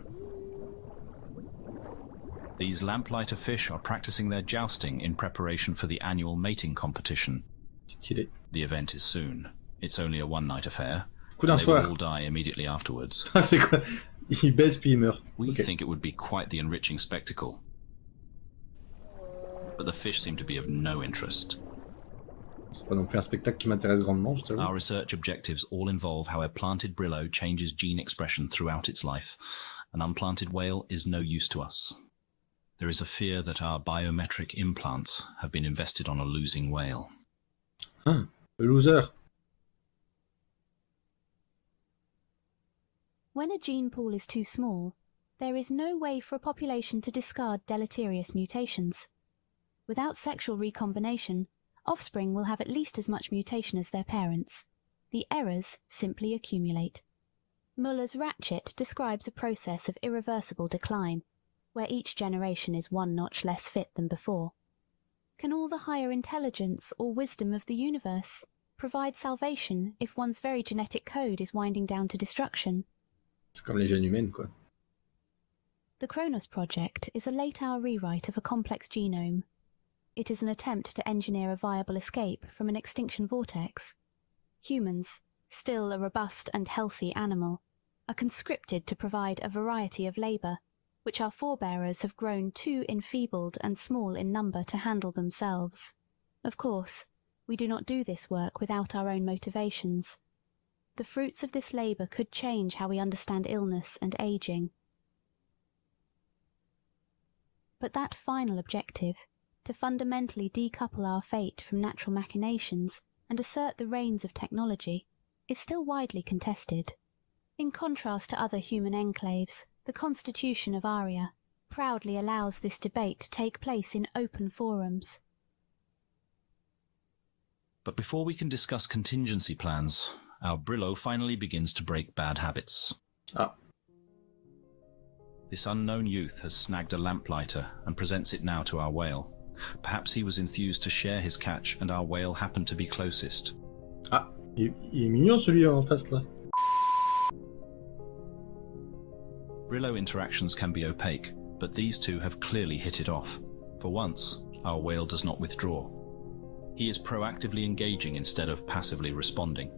These lamplighter fish are practicing their jousting in preparation for the annual mating competition. Stylé. The event is soon. It's only a one-night affair. Coup d'un They will soir. all die immediately afterwards. Ah, c'est quoi? Il baisse puis il meurt. We Ok. think it would be quite the enriching spectacle. But the fish seem to be of no interest. C'est pas non plus un spectacle qui m'intéresse grandement, je t'avoue. Our research objectives all involve how a planted brillo changes gene expression throughout its life. An unplanted whale is no use to us. There is a fear that our biometric implants have been invested on a losing whale. Le loser. When a gene pool is too small, there is no way for a population to discard deleterious mutations. Without sexual recombination, offspring will have at least as much mutation as their parents. The errors simply accumulate. Muller's ratchet describes a process of irreversible decline, where each generation is one notch less fit than before. Can all the higher intelligence or wisdom of the universe provide salvation if one's very genetic code is winding down to destruction? C'est comme les gènes humaines, quoi. The Kronos project is a late-hour rewrite of a complex genome. It is an attempt to engineer a viable escape from an extinction vortex. Humans, still a robust and healthy animal, are conscripted to provide a variety of labour, which our forebearers have grown too enfeebled and small in number to handle themselves. Of course, we do not do this work without our own motivations. The fruits of this labour could change how we understand illness and ageing. But that final objective, to fundamentally decouple our fate from natural machinations and assert the reins of technology, is still widely contested. In contrast to other human enclaves, the Constitution of Aria proudly allows this debate to take place in open forums. But before we can discuss contingency plans, our brillo finally begins to break bad habits. This unknown youth has snagged a lamplighter and presents it now to our whale. Perhaps he was enthused to share his catch and our whale happened to be closest. Il est mignon celui en face là. Brillo interactions can be opaque, but these two have clearly hit it off. For once, our whale does not withdraw. He is proactively engaging instead of passively responding.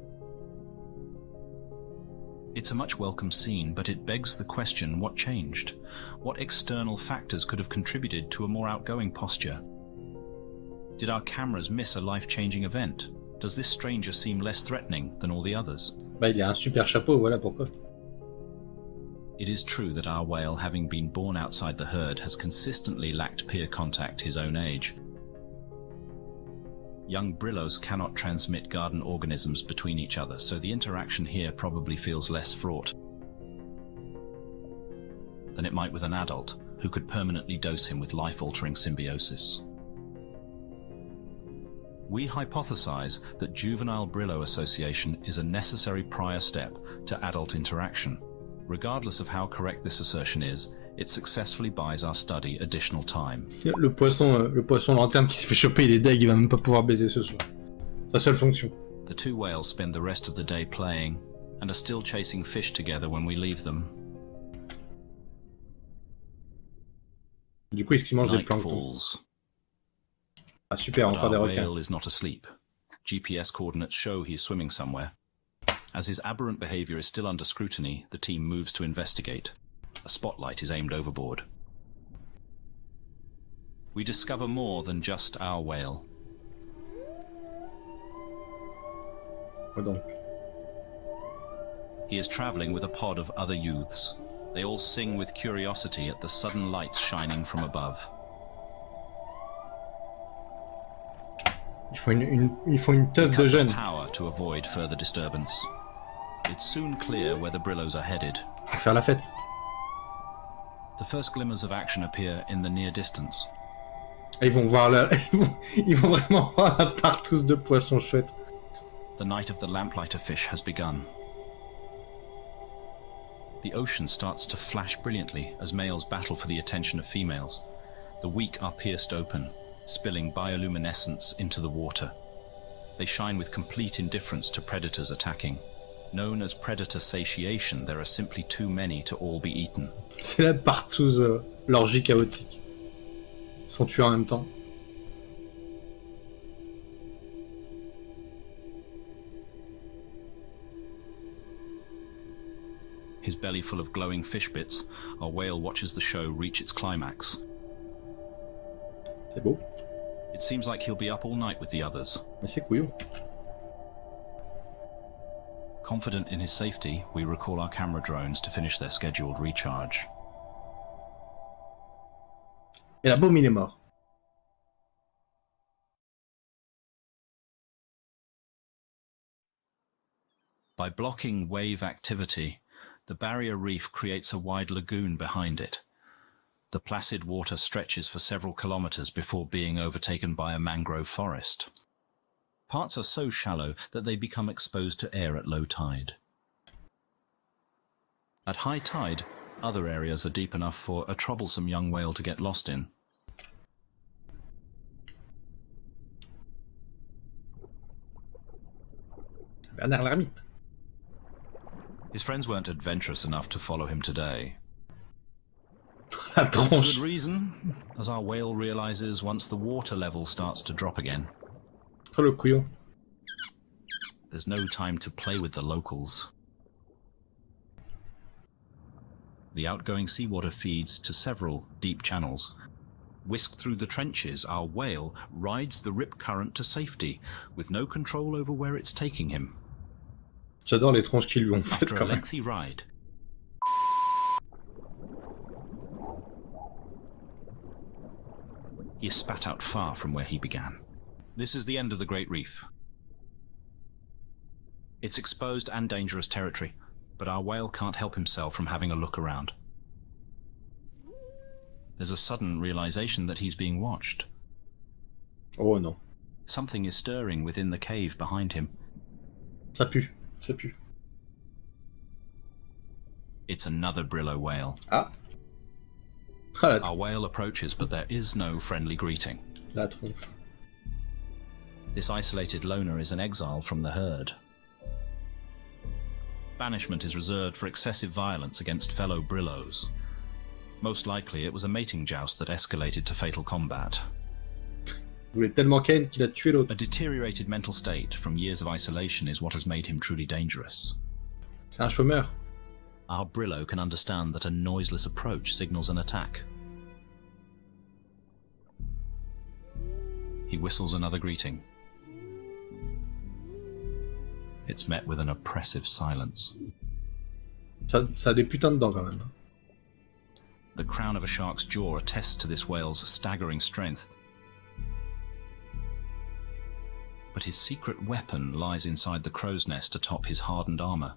It's a much welcome scene, but it begs the question, what changed? What external factors could have contributed to a more outgoing posture? Did our cameras miss a life-changing event? Does this stranger seem less threatening than all the others? Il a un super chapeau, voilà pourquoi. It is true that our whale, having been born outside the herd, has consistently lacked peer contact his own age. Young brillos cannot transmit garden organisms between each other, so the interaction here probably feels less fraught than it might with an adult, who could permanently dose him with life-altering symbiosis. We hypothesize that juvenile brillo association is a necessary prior step to adult interaction. Regardless of how correct this assertion is, it successfully buys our study additional time. Le poisson lanterne qui se fait choper, il est deg, il va même pas pouvoir baiser ce soir. Sa seule fonction. The two whales spend the rest of the day playing, and are still chasing fish together when we leave them. Du coup, est-ce qu'il mange des Night planctons? falls. Super, But encore des our requins. whale is not asleep. GPS coordinates show he is swimming somewhere. As his aberrant behavior is still under scrutiny, the team moves to investigate. A spotlight is aimed overboard. We discover more than just our whale. Quoi donc? He is travelling with a pod of other youths. They all sing with curiosity at the sudden lights shining from above. Ils font une teuf de Cut the jeunes. power to avoid further disturbance. It's soon clear where the brillos are headed. Pour faire la fête. The first glimmers of action appear in the near distance. Ils vont voir ils vont vraiment voir la partouze de poissons chouettes. The night of the lamplighter fish has begun. The ocean starts to flash brilliantly as males battle for the attention of females. The weak are pierced open, spilling bioluminescence into the water. They shine with complete indifference to predators attacking. Known as predator satiation, there are simply too many to all be eaten. C'est la partouze, l'orgie chaotique. Ils se font tuer en même temps. His belly full of glowing fish bits, our whale watches the show reach its climax. C'est beau. It seems like he'll be up all night with the others. Mais c'est couillon. Confident in his safety, we recall our camera drones to finish their scheduled recharge. Et la bombe, il est mort. By blocking wave activity, the barrier reef creates a wide lagoon behind it. The placid water stretches for several kilometers before being overtaken by a mangrove forest. Parts are so shallow that they become exposed to air at low tide. At high tide, other areas are deep enough for a troublesome young whale to get lost in. Bernard l'ermite. His friends weren't adventurous enough to follow him today. La For good tronche. reason, as our whale realizes once the water level starts to drop again. Oh, le couillon. There's no time to play with the locals. The outgoing seawater feeds to several deep channels. Whisked through the trenches, our whale rides the rip current to safety, with no control over where it's taking him. J'adore les tronches qu'ils lui ont faites After a quand même. lengthy ride, he is spat out far from where he began. This is the end of the Great Reef. It's exposed and dangerous territory, but our whale can't help himself from having a look around. There's a sudden realization that he's being watched. Oh non. Something is stirring within the cave behind him. Ça pue. Ça pue. It's another Brillo whale. Ah. Ah, Our whale approaches, but there is no friendly greeting. la tronche. This isolated loner is an exile from the herd. Banishment is reserved for excessive violence against fellow Brillos. Most likely it was a mating joust that escalated to fatal combat. Il voulait tellement Ken qu'il a tué l'autre. A deteriorated mental state from years of isolation is what has made him truly dangerous. C'est un chômeur. Our Brillo can understand that a noiseless approach signals an attack. He whistles another greeting. It's met with an oppressive silence. Ça a des putains de dents quand même. The crown of a shark's jaw attests to this whale's staggering strength. But his secret weapon lies inside the crow's nest atop his hardened armor.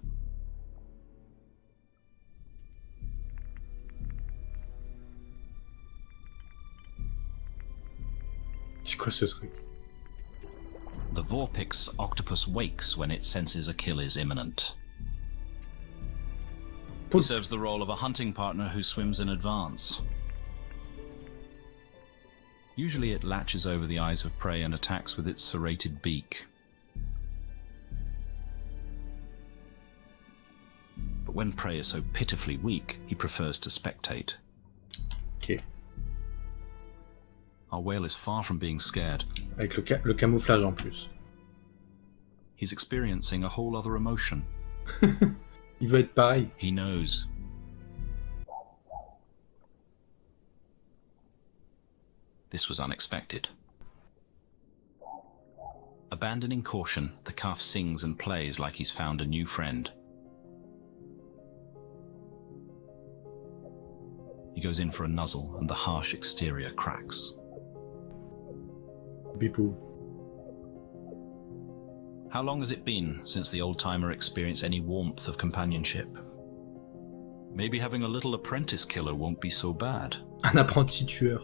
C'est quoi ce truc? The Vorpix octopus wakes when it senses a kill is imminent. He serves the role of a hunting partner who swims in advance. Usually it latches over the eyes of prey and attacks with its serrated beak. But when prey is so pitifully weak, he prefers to spectate. Ok. Our whale is far from being scared. Avec le camouflage en plus. He's experiencing a whole other emotion. Il veut être pareil. He knows. This was unexpected. Abandoning caution, the calf sings and plays like he's found a new friend. He goes in for a nuzzle and the harsh exterior cracks. Bipou. How long has it been since the old-timer experienced any warmth of companionship? Maybe having a little apprentice killer won't be so bad. Un apprenti tueur.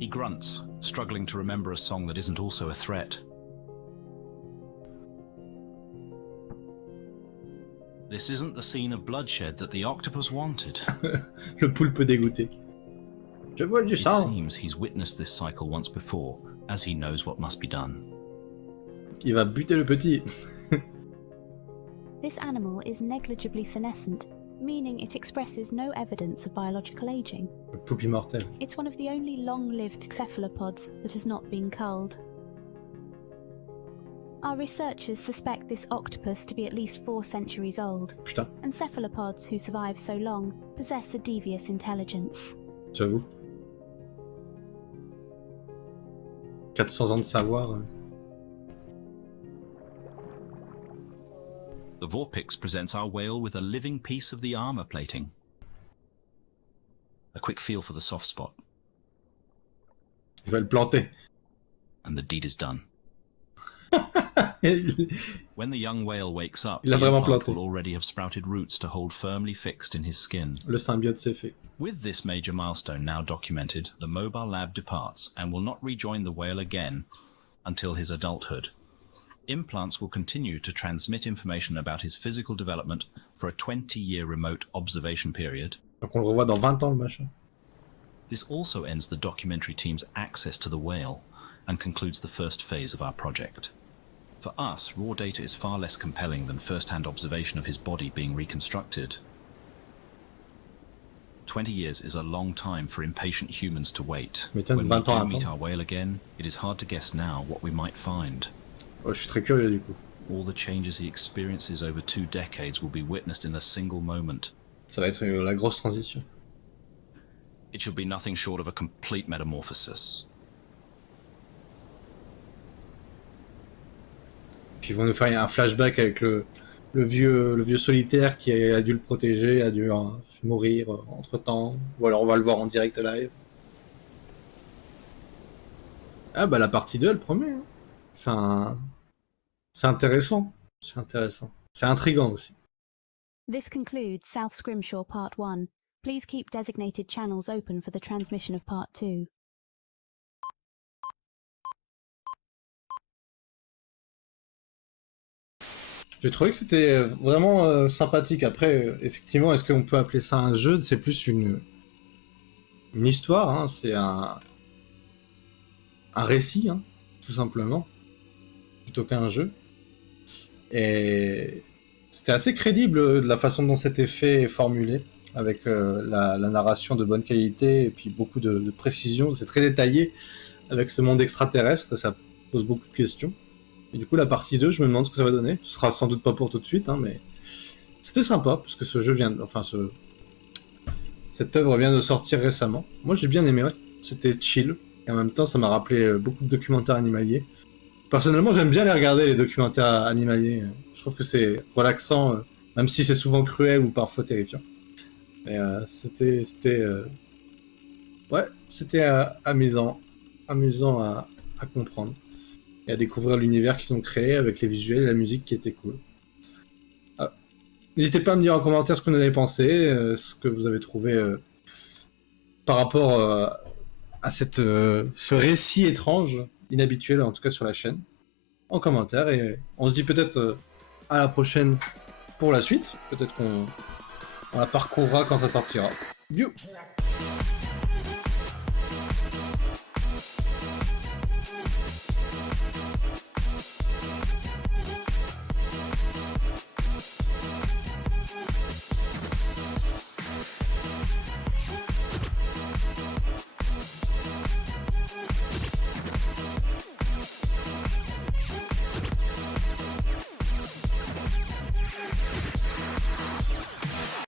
He grunts, struggling to remember a song that isn't also a threat. This isn't the scene of bloodshed that the octopus wanted. Le poulpe dégoûté. Je vois du It sang. seems he's witnessed this cycle once before, as he knows what must be done. Il va buter le petit. This animal is negligibly senescent, meaning it expresses no evidence of biological aging. Le poulpe immortel. It's one of the only long-lived cephalopods that has not been culled. Our researchers suspect this octopus to be at least 4 centuries old, Putain, and cephalopods who survive so long possess a devious intelligence. j'avoue. 400 ans de savoir. The Vorpix presents our whale with a living piece of the armor plating. A quick feel for the soft spot, Il va le planter. and the deed is done. Il When the young whale wakes up, Il the l'a vraiment implant planté. will already have sprouted roots to hold firmly fixed in his skin. Le symbiote s'est fait. With this major milestone now documented, the mobile lab departs and will not rejoin the whale again until his adulthood. Implants will continue to transmit information about his physical development for a 20-year remote observation period. Donc on le revoit dans 20 ans, le machin. This also ends the documentary team's access to the whale and concludes the first phase of our project. For us, raw data is far less compelling than first-hand observation of his body being reconstructed. 20 years is a long time for impatient humans to wait. M'étonne, When we 20 ans à do meet attendre. our whale again, it is hard to guess now what we might find. Oh, je suis très curieux du coup. All the changes he experiences over 2 decades will be witnessed in a single moment. Ça va être la grosse transition. It should be nothing short of a complete metamorphosis. Puis ils vont nous faire un flashback avec le vieux solitaire qui a dû le protéger, a dû mourir entre-temps. Ou alors on va le voir en direct live. Ah bah la partie 2, elle promet. Hein. C'est intéressant. C'est intéressant. C'est intriguant aussi. This concludes South Scrimshaw Part 1. Please keep designated channels open for the transmission of Part 2. J'ai trouvé que c'était vraiment sympathique. Après, effectivement, est-ce qu'on peut appeler ça un jeu? C'est plus une histoire, hein. C'est un récit, hein, tout simplement, plutôt qu'un jeu. Et c'était assez crédible de la façon dont c'était fait et formulé, avec la narration de bonne qualité et puis beaucoup de précision. C'est très détaillé avec ce monde extraterrestre et ça pose beaucoup de questions. Et du coup, la partie 2, je me demande ce que ça va donner. Ce sera sans doute pas pour tout de suite, hein, mais c'était sympa, parce que ce jeu vient... cette œuvre vient de sortir récemment. Moi, j'ai bien aimé, ouais. C'était chill. Et en même temps, ça m'a rappelé beaucoup de documentaires animaliers. Personnellement, j'aime bien les regarder, les documentaires animaliers. Je trouve que c'est relaxant, même si c'est souvent cruel ou parfois terrifiant. Mais ouais, c'était amusant. Amusant à comprendre. Et à découvrir l'univers qu'ils ont créé avec les visuels et la musique qui était cool. N'hésitez pas à me dire en commentaire ce que vous en avez pensé, ce que vous avez trouvé par rapport à ce récit étrange, inhabituel en tout cas sur la chaîne, en commentaire. Et on se dit peut-être à la prochaine pour la suite. Peut-être qu'on la parcourra quand ça sortira. Bisous.